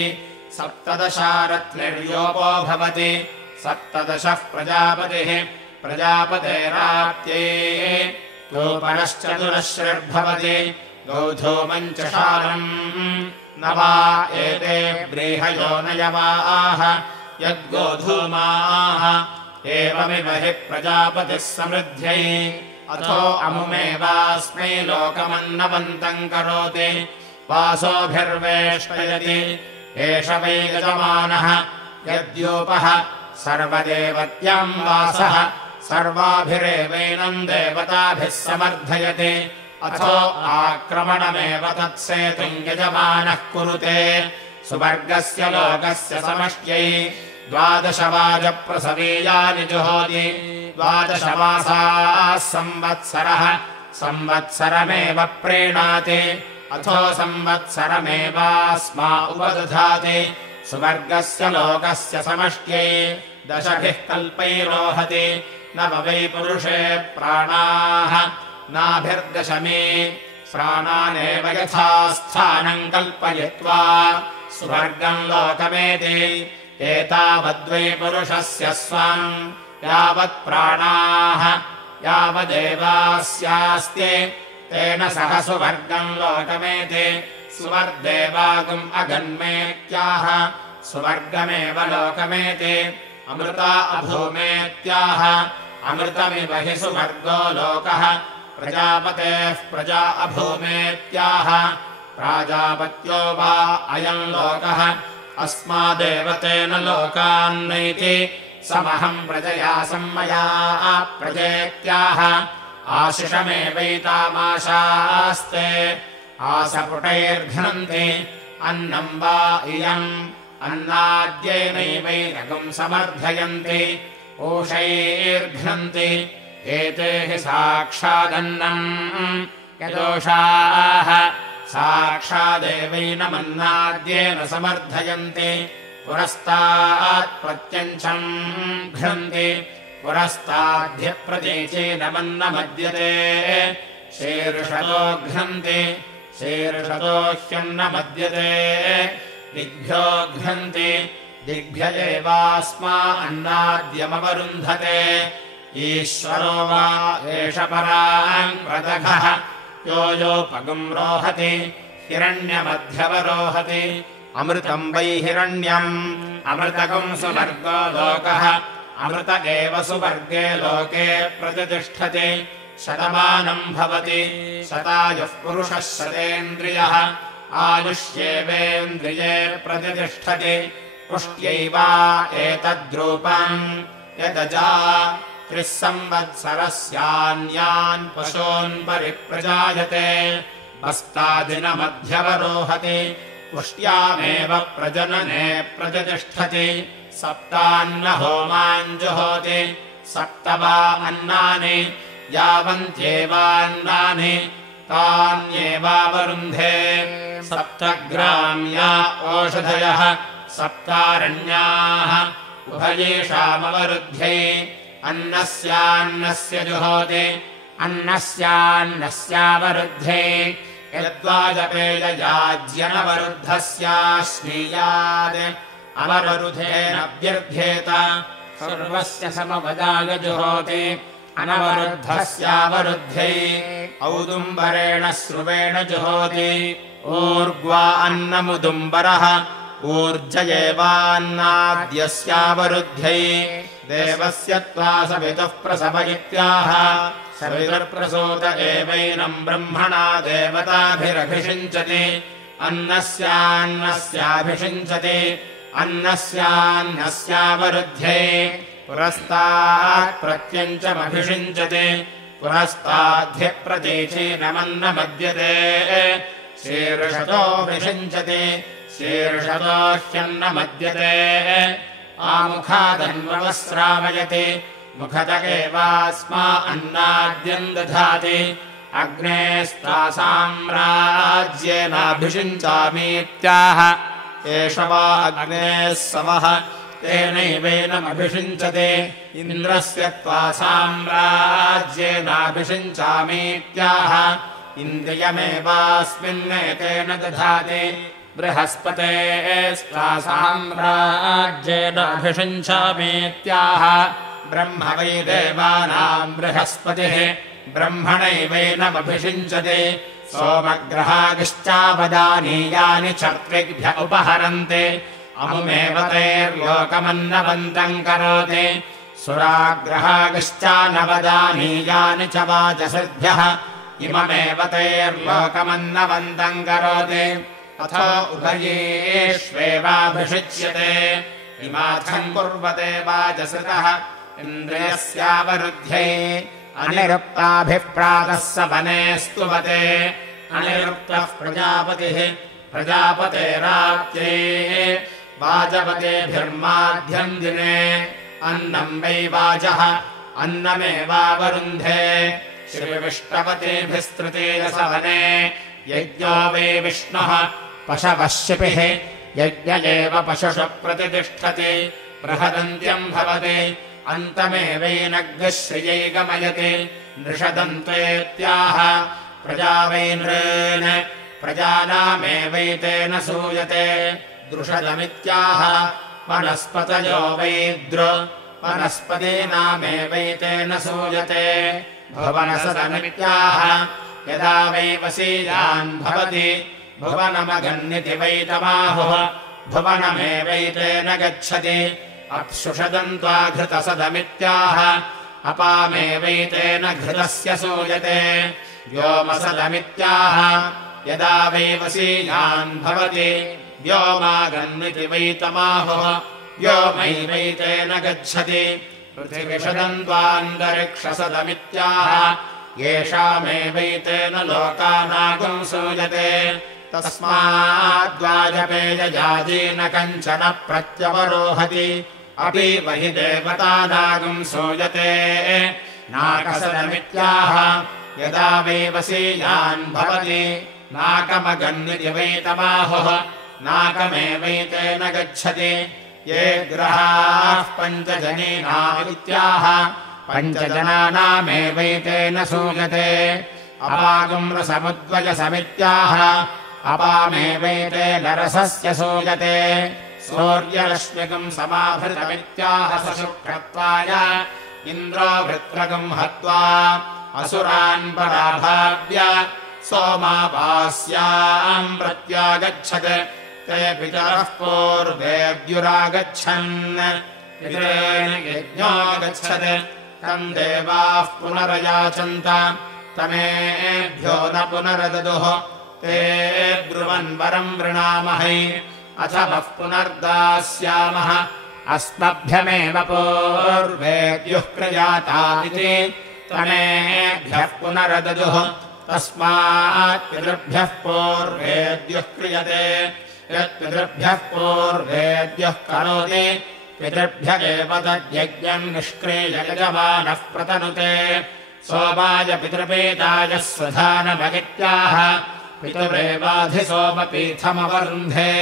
सप्तदशारत्निर्योपो भवति 17 प्रजापतिः प्रजापतेराप्त्यै गोपणश्चतुरश्रिर्भवति गौधूमम् च शालम् न वा एते व्रीहयो नयवाः यद्गोधूमाः एवमिव हि प्रजापतिः समृद्ध्यै अथो अमुमेवास्मै लोकमन्नवन्तम् करोति वासोभिर्वेष्टयति एष वै यजमानः यद्योपः सर्वदेवत्याम् वासः सर्वाभिरेवैनम् देवताभिः समर्थयति अथो आक्रमणमेव तत्सेतुम् यजमानः कुरुते सुवर्गस्य लोकस्य समष्ट्यै 12 वाजप्रसवीयानि जुहोति 12 मासाः संवत्सरः संवत्सरमेव प्रीणाति अथो संवत्सरमेवास्मा उपदधाति सुवर्गस्य लोकस्य समष्ट्यै 10 कल्पैरोहति नव वै पुरुषे प्राणाः नाभिर्दशमे प्राणानेव यथा स्थानम् कल्पयित्वा सुवर्गम् लोकमेति एतावद्वै पुरुषस्य स्वम् यावत् प्राणाः यावदेवास्यास्ति तेन सह सुवर्गम् लोकमेति सुवर्देवागुम् अगन्मेत्याह सुवर्गमेव लोकमेति अमृता अभूमेत्याह अमृतमिव हि सुवर्गो लोकः प्रजापतेः प्रजा अभूमेत्याह प्राजापत्यो वा अयम् लोकः अस्मादेव तेन लोकान्नैति समहम् प्रजया सम्मया प्रजेत्याह आशिषमेवैतामाशास्ते आसपुटैर्घ्नन्ति अन्नम् वा इयम् अन्नाद्यैनैवैरगम् समर्थयन्ति ओषैर्घ्नन्ति एते हि साक्षादन्नम् यदोषाः साक्षादेवैनमन्नाद्येन समर्थयन्ति पुरस्तात् प्रत्यञ्चम् घ्नन्ति पुरस्ताद्ध्यप्रतीचीनमन्नमद्यते शीर्षतो घ्नन्ति शीर्षतो ह्यन्नमद्यते दिग्भ्यो घ्नन्ति दिग्भ्य एवास्मा अन्नाद्यमवरुन्धते ईश्वरो वा एष पराम् प्रदघः यो योपगुम् रोहति हिरण्यमध्यवरोहति अमृतम् वै हिरण्यम् अमृतगुम् सुवर्गो लोकः अमृत एव सुवर्गे लोके प्रतिष्ठति शतमानम् भवति शतायुः पुरुषः शतेन्द्रियः आयुष्येवेन्द्रिये प्रतिष्ठति पुष्ट्यैवा एतद्रूपम् यदजा 3 संवत्सरस्यान्यान् पशून् परिप्रजायते हस्तादिनमध्यवरोहति पुष्ट्यामेव प्रजनने प्रतिष्ठति सप्तान्न होमान् जुहोति 7 वा अन्नानि यावन्त्येवान्नानि तान्येवावरुन्धे 7 ग्राम्या ओषधयः 7 उभयेषामवरुध्ये अन्नस्यान्नस्य जुहोति अन्नस्यान्नस्यावरुध्ये यद्वाजपेययाज्यनवरुद्धस्याश्नीयात् अवरुधेनभ्यर्थ्येत सर्वस्य समवदाय जुहोति अनवरुद्धस्यावरुध्ये औदुम्बरेण स्रुवेण जुहोति ऊर्ग्वा अन्नमुदुम्बरः ऊर्ज एवान्नाद्यस्यावरुध्यै देवस्य त्वा सवितुः प्रसवयित्याह सवितुर्प्रसूत एवैनम् ब्रह्मणा देवताभिरभिषिञ्चति अन्नस्यान्नस्याभिषिञ्चति अन्नस्यान्नस्यावरुध्यै पुरस्तात् प्रत्यञ्चमभिषिञ्चति पुरस्ताद्ध्यप्रतीचीनमन्नमद्यते शीर्षतोऽभिषिञ्चति शीर्षतो ह्यन्नमद्यते आमुखादन्ववस्रावयति मुखत एवास्मा अन्नाद्यम् दधाति अग्नेस्तासाम्राज्येनाभिषिञ्चामीत्याह एष वा अग्नेः समः तेनैवेनमभिषिञ्चते इन्द्रस्य त्वा साम्राज्येनाभिषिञ्चामीत्याह इन्द्रियमेवास्मिन्नेतेन दधाति बृहस्पतेस्त्वा साम्राज्येनाभिषिञ्चामीत्याह ब्रह्म वै देवानाम् बृहस्पतिः ब्रह्मणैवेनमभिषिञ्चते सोमग्रहागिश्चावदानीयानि चर्त्विभ्य उपहरन्ति अमुमेव तैर्लोकमन्नवन्तम् करोति सुराग्रहागिश्चानवदानीयानि च वाचसिभ्यः इममेव तैर्लोकमन्नवन्तम् करोति अथो उभयेष्वेवाभिषिच्यते इमार्थम् कुर्वते वाचसृतः इन्द्रियस्यावरुद्ध्यै अनिरुक्ताभिः प्रातः स वने स्तुवते अनिरुक्तः प्रजापतिः प्रजापतेराप्त्यै वाजपतेभिर्माध्यम् दिने अन्नम् वै वाजः अन्नमेवावरुन्धे श्रीविष्णवतेभिस्तृतीयस वने यज्ञो वै विष्णुः पशवः शिपिः यज्ञ एव पशुषु प्रतितिष्ठति बृहदन्त्यम् भवति अन्तमेवैनग्निः श्रियै गमयति नृषदन्त्वेत्याह प्रजा वै नृन् प्रजानामेवैतेन सूयते दृषदमित्याह वनस्पतयो वै वनस्पतीनामेवैतेन सूयते भुवनसदमित्याह यदा वै वसीयान् भवति भुवनमगन्निति वै तमाहुः भुवनमेवैतेन गच्छति अप्सुषदन्त्वा घृतसदमित्याह अपामेवैतेन घृतस्य सूयते व्योमसदमित्याह यदा वै वसीयान् भवति व्योमागन्निति वै तमाहुः व्योमैवैतेन गच्छति पृथिविषदन्त्वान्तरिक्षसदमित्याह येषामेवैतेन लोकानागुम् सूयते तस्माद्वाजपेययाजी न कञ्चन प्रत्यवरोहति अपि वहि देवतानागुम् सूयते नाकसदमित्याह यदा वै वसीयान् भवति नाकमगन्निति वै तमाहुः नाकमेवैतेन गच्छति ये ग्रहाः पञ्चजनीनामित्याह पञ्चजनानामेवैतेन सूयते अपागुम् रसमुद्वयसमित्याह अपामेवैतेन रसस्य सूयते सूर्यरश्मिकम् समाभृतमित्याह सशुक्रत्वाय इन्द्रो भृत्रगम् हत्वा असुरान् पराभाव्य सोमावास्याम् प्रत्यागच्छत् ते पितरः पूर्वेद्युरागच्छन् पितॄन् यज्ञोऽगच्छत् तम् देवाः पुनरयाचन्त तमेभ्यो न पुनरददुः ते ब्रुवन् वरम् वृणामहे अथवः पुनर्दास्यामः अस्मभ्यमेव पूर्वेद्युः प्रयाता इति तमेभ्यः पुनरददुः तस्मात् पितृभ्यः पूर्वेद्युः क्रियते यत्पितृभ्यः पूर्वेद्युः करोति पितृभ्य एव तद्यज्ञम् निष्क्रिययजमानः प्रतनुते सोमाय पितृपेताय स्वधानमगित्याह पितुरेवाधिसोमपीठमवरुन्धे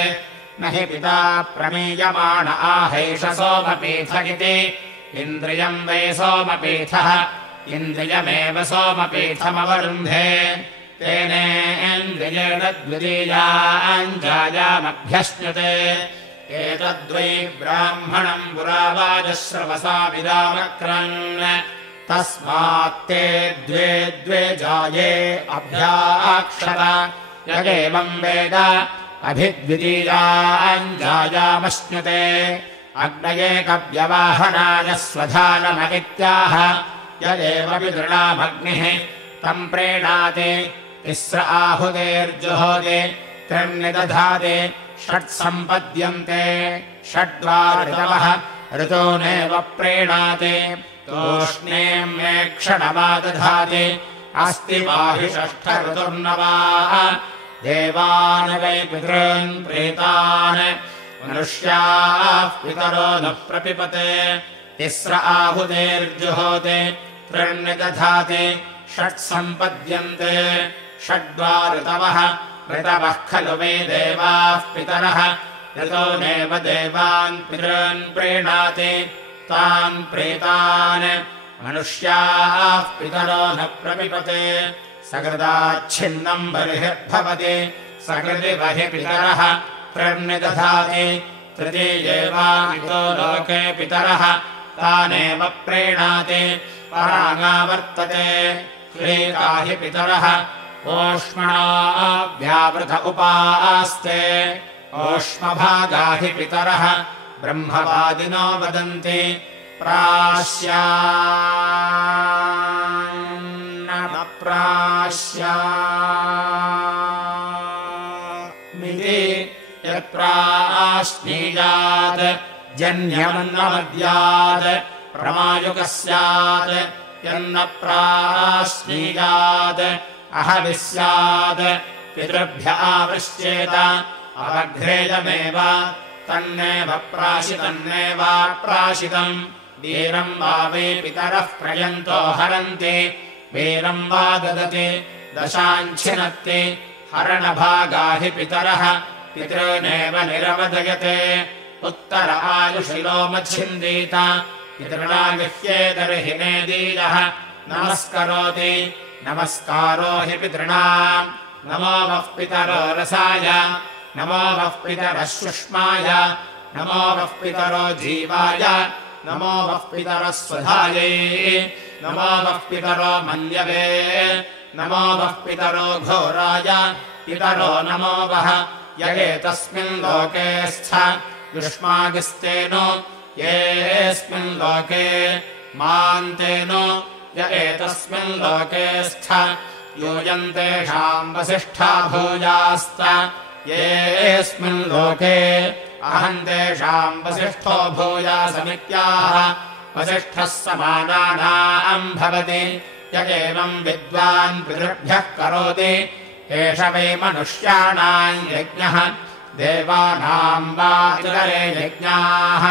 न हि पिता प्रमीयमाण आहैष सोमपीठ इति इन्द्रियम् वै सोमपीठः इन्द्रियमेव सोमपीठमवरुन्धे तेनेन्द्रियेण द्वितीयाञ्जायामभ्यश्नुते एतद्वै ब्राह्मणम् पुरावाजश्रवसा विदामक्रन् तस्मात्ते द्वे द्वे जाये अभ्याक्षत यगेवम् वेद अभिद्वितीयाञ्जायामश्नुते अग्नये कव्यवाहनाय स्वधानमगित्याह यदेव पितॄणामग्निः तम् प्रेणाति तिस्र आहुतेर्जुहोति त्रिन्निदधाति षट्सम्पद्यन्ते षड्वा ऋतवः ऋतूनेव प्रेणाति तूष्णीम्ये क्षणमादधाति अस्ति वाहि षष्ठ ऋतुर्नवा देवान् वै पितॄन् प्रीतान् मनुष्याः पितरो न प्रपिपते तिस्र आहुतेर्जुहोते त्रिर्निदधाति षट्सम्पद्यन्ते षड्वा ऋतवः खलु वै देवाः पितरः यतो नेव देवान् पितॄन् प्रीणाति तान् प्रीतान् मनुष्याः पितरो न प्रपिपते सकृदाच्छिन्नम् बर्हिर्भवति सकृदि बहि पितरः त्रिर्निदधाति तृतीयेवातो लोके पितरः तानेव प्रीणाति पराङ्गावर्तते क्रीडा हि पितरः ओष्मणा व्यावृत उपास्ते ओष्मभागा हि पितरः ब्रह्मवादिनो वदन्ति प्राश्यामिति यत्प्राश्नीयात् जन्यमन्नमद्यात् प्रमायुकः स्यात् यन्न प्राश्नीयात् अहविस्यात् पितृभ्य आवृश्येत अवघ्रेयमेव तन्नेव प्राशितम् वीरम् वा वै पितरः प्रयन्तो हरन्ति वीरम् वा ददति दशाञ्छिनत्ति हरणभागा हि पितरः पितॄनेव निरवदयते उत्तर आयुषिलोमच्छिन्दीत पितॄणागृह्येतर्हि नेदीयः नमस्करोति नमस्कारो हि पितॄणाम् नमो वः पितरो रसाय नमो वः पितरः शुष्माय नमो वः पितरो जीवाय नमो वः पितरः स्वधायै नमो वः पितरो मन्यवे नमो वः पितरो घोराय पितरो नमो वः य एतस्मिन् लोके स्थ युष्मागिस्तेनो येऽस्मिन् लोके मान्तेनो य एतस्मिन् लोके स्थ यूयम् तेषाम् वसिष्ठा भूयास्त येऽस्मिन् लोके अहम् तेषाम् वसिष्ठो भूयासमित्याह वसिष्ठः समानानाम् भवति य एवम् विद्वान् पितृभ्यः करोति एष वै मनुष्याणाम् यज्ञः देवानाम् वा इतरे यज्ञाः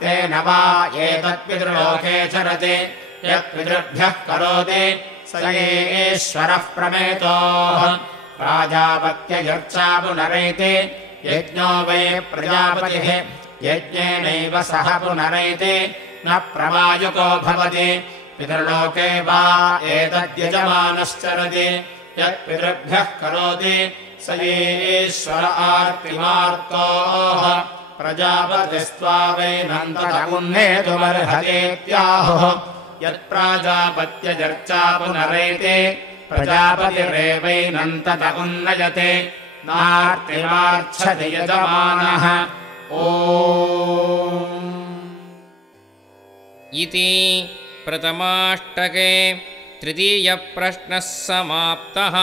तेन वा एतत्पितृलोके चरति यत्पितृभ्यः करोति स ईश्वरः प्रमेतोः प्राजापत्ययर्चा पुनरैति यज्ञो वै प्रजापतिः यज्ञेनैव सह पुनरैति न प्रमायुको भवति पितृलोके वा एतद्यजमानश्चरति यत्पितृभ्यः करोति स ईश्वर आर्तिमार्तोः प्रजापतिस्त्वा वैनन्तमुन्नेतुमर्हतेत्याहुः यत्प्राजापत्यजर्चा पुनरैति प्रजापतिरेवैनन्तत उन्नयते नार्तिमार्च्छति यजमानः ओम् इति प्रथमाष्टके तृतीयप्रश्नः समाप्तः।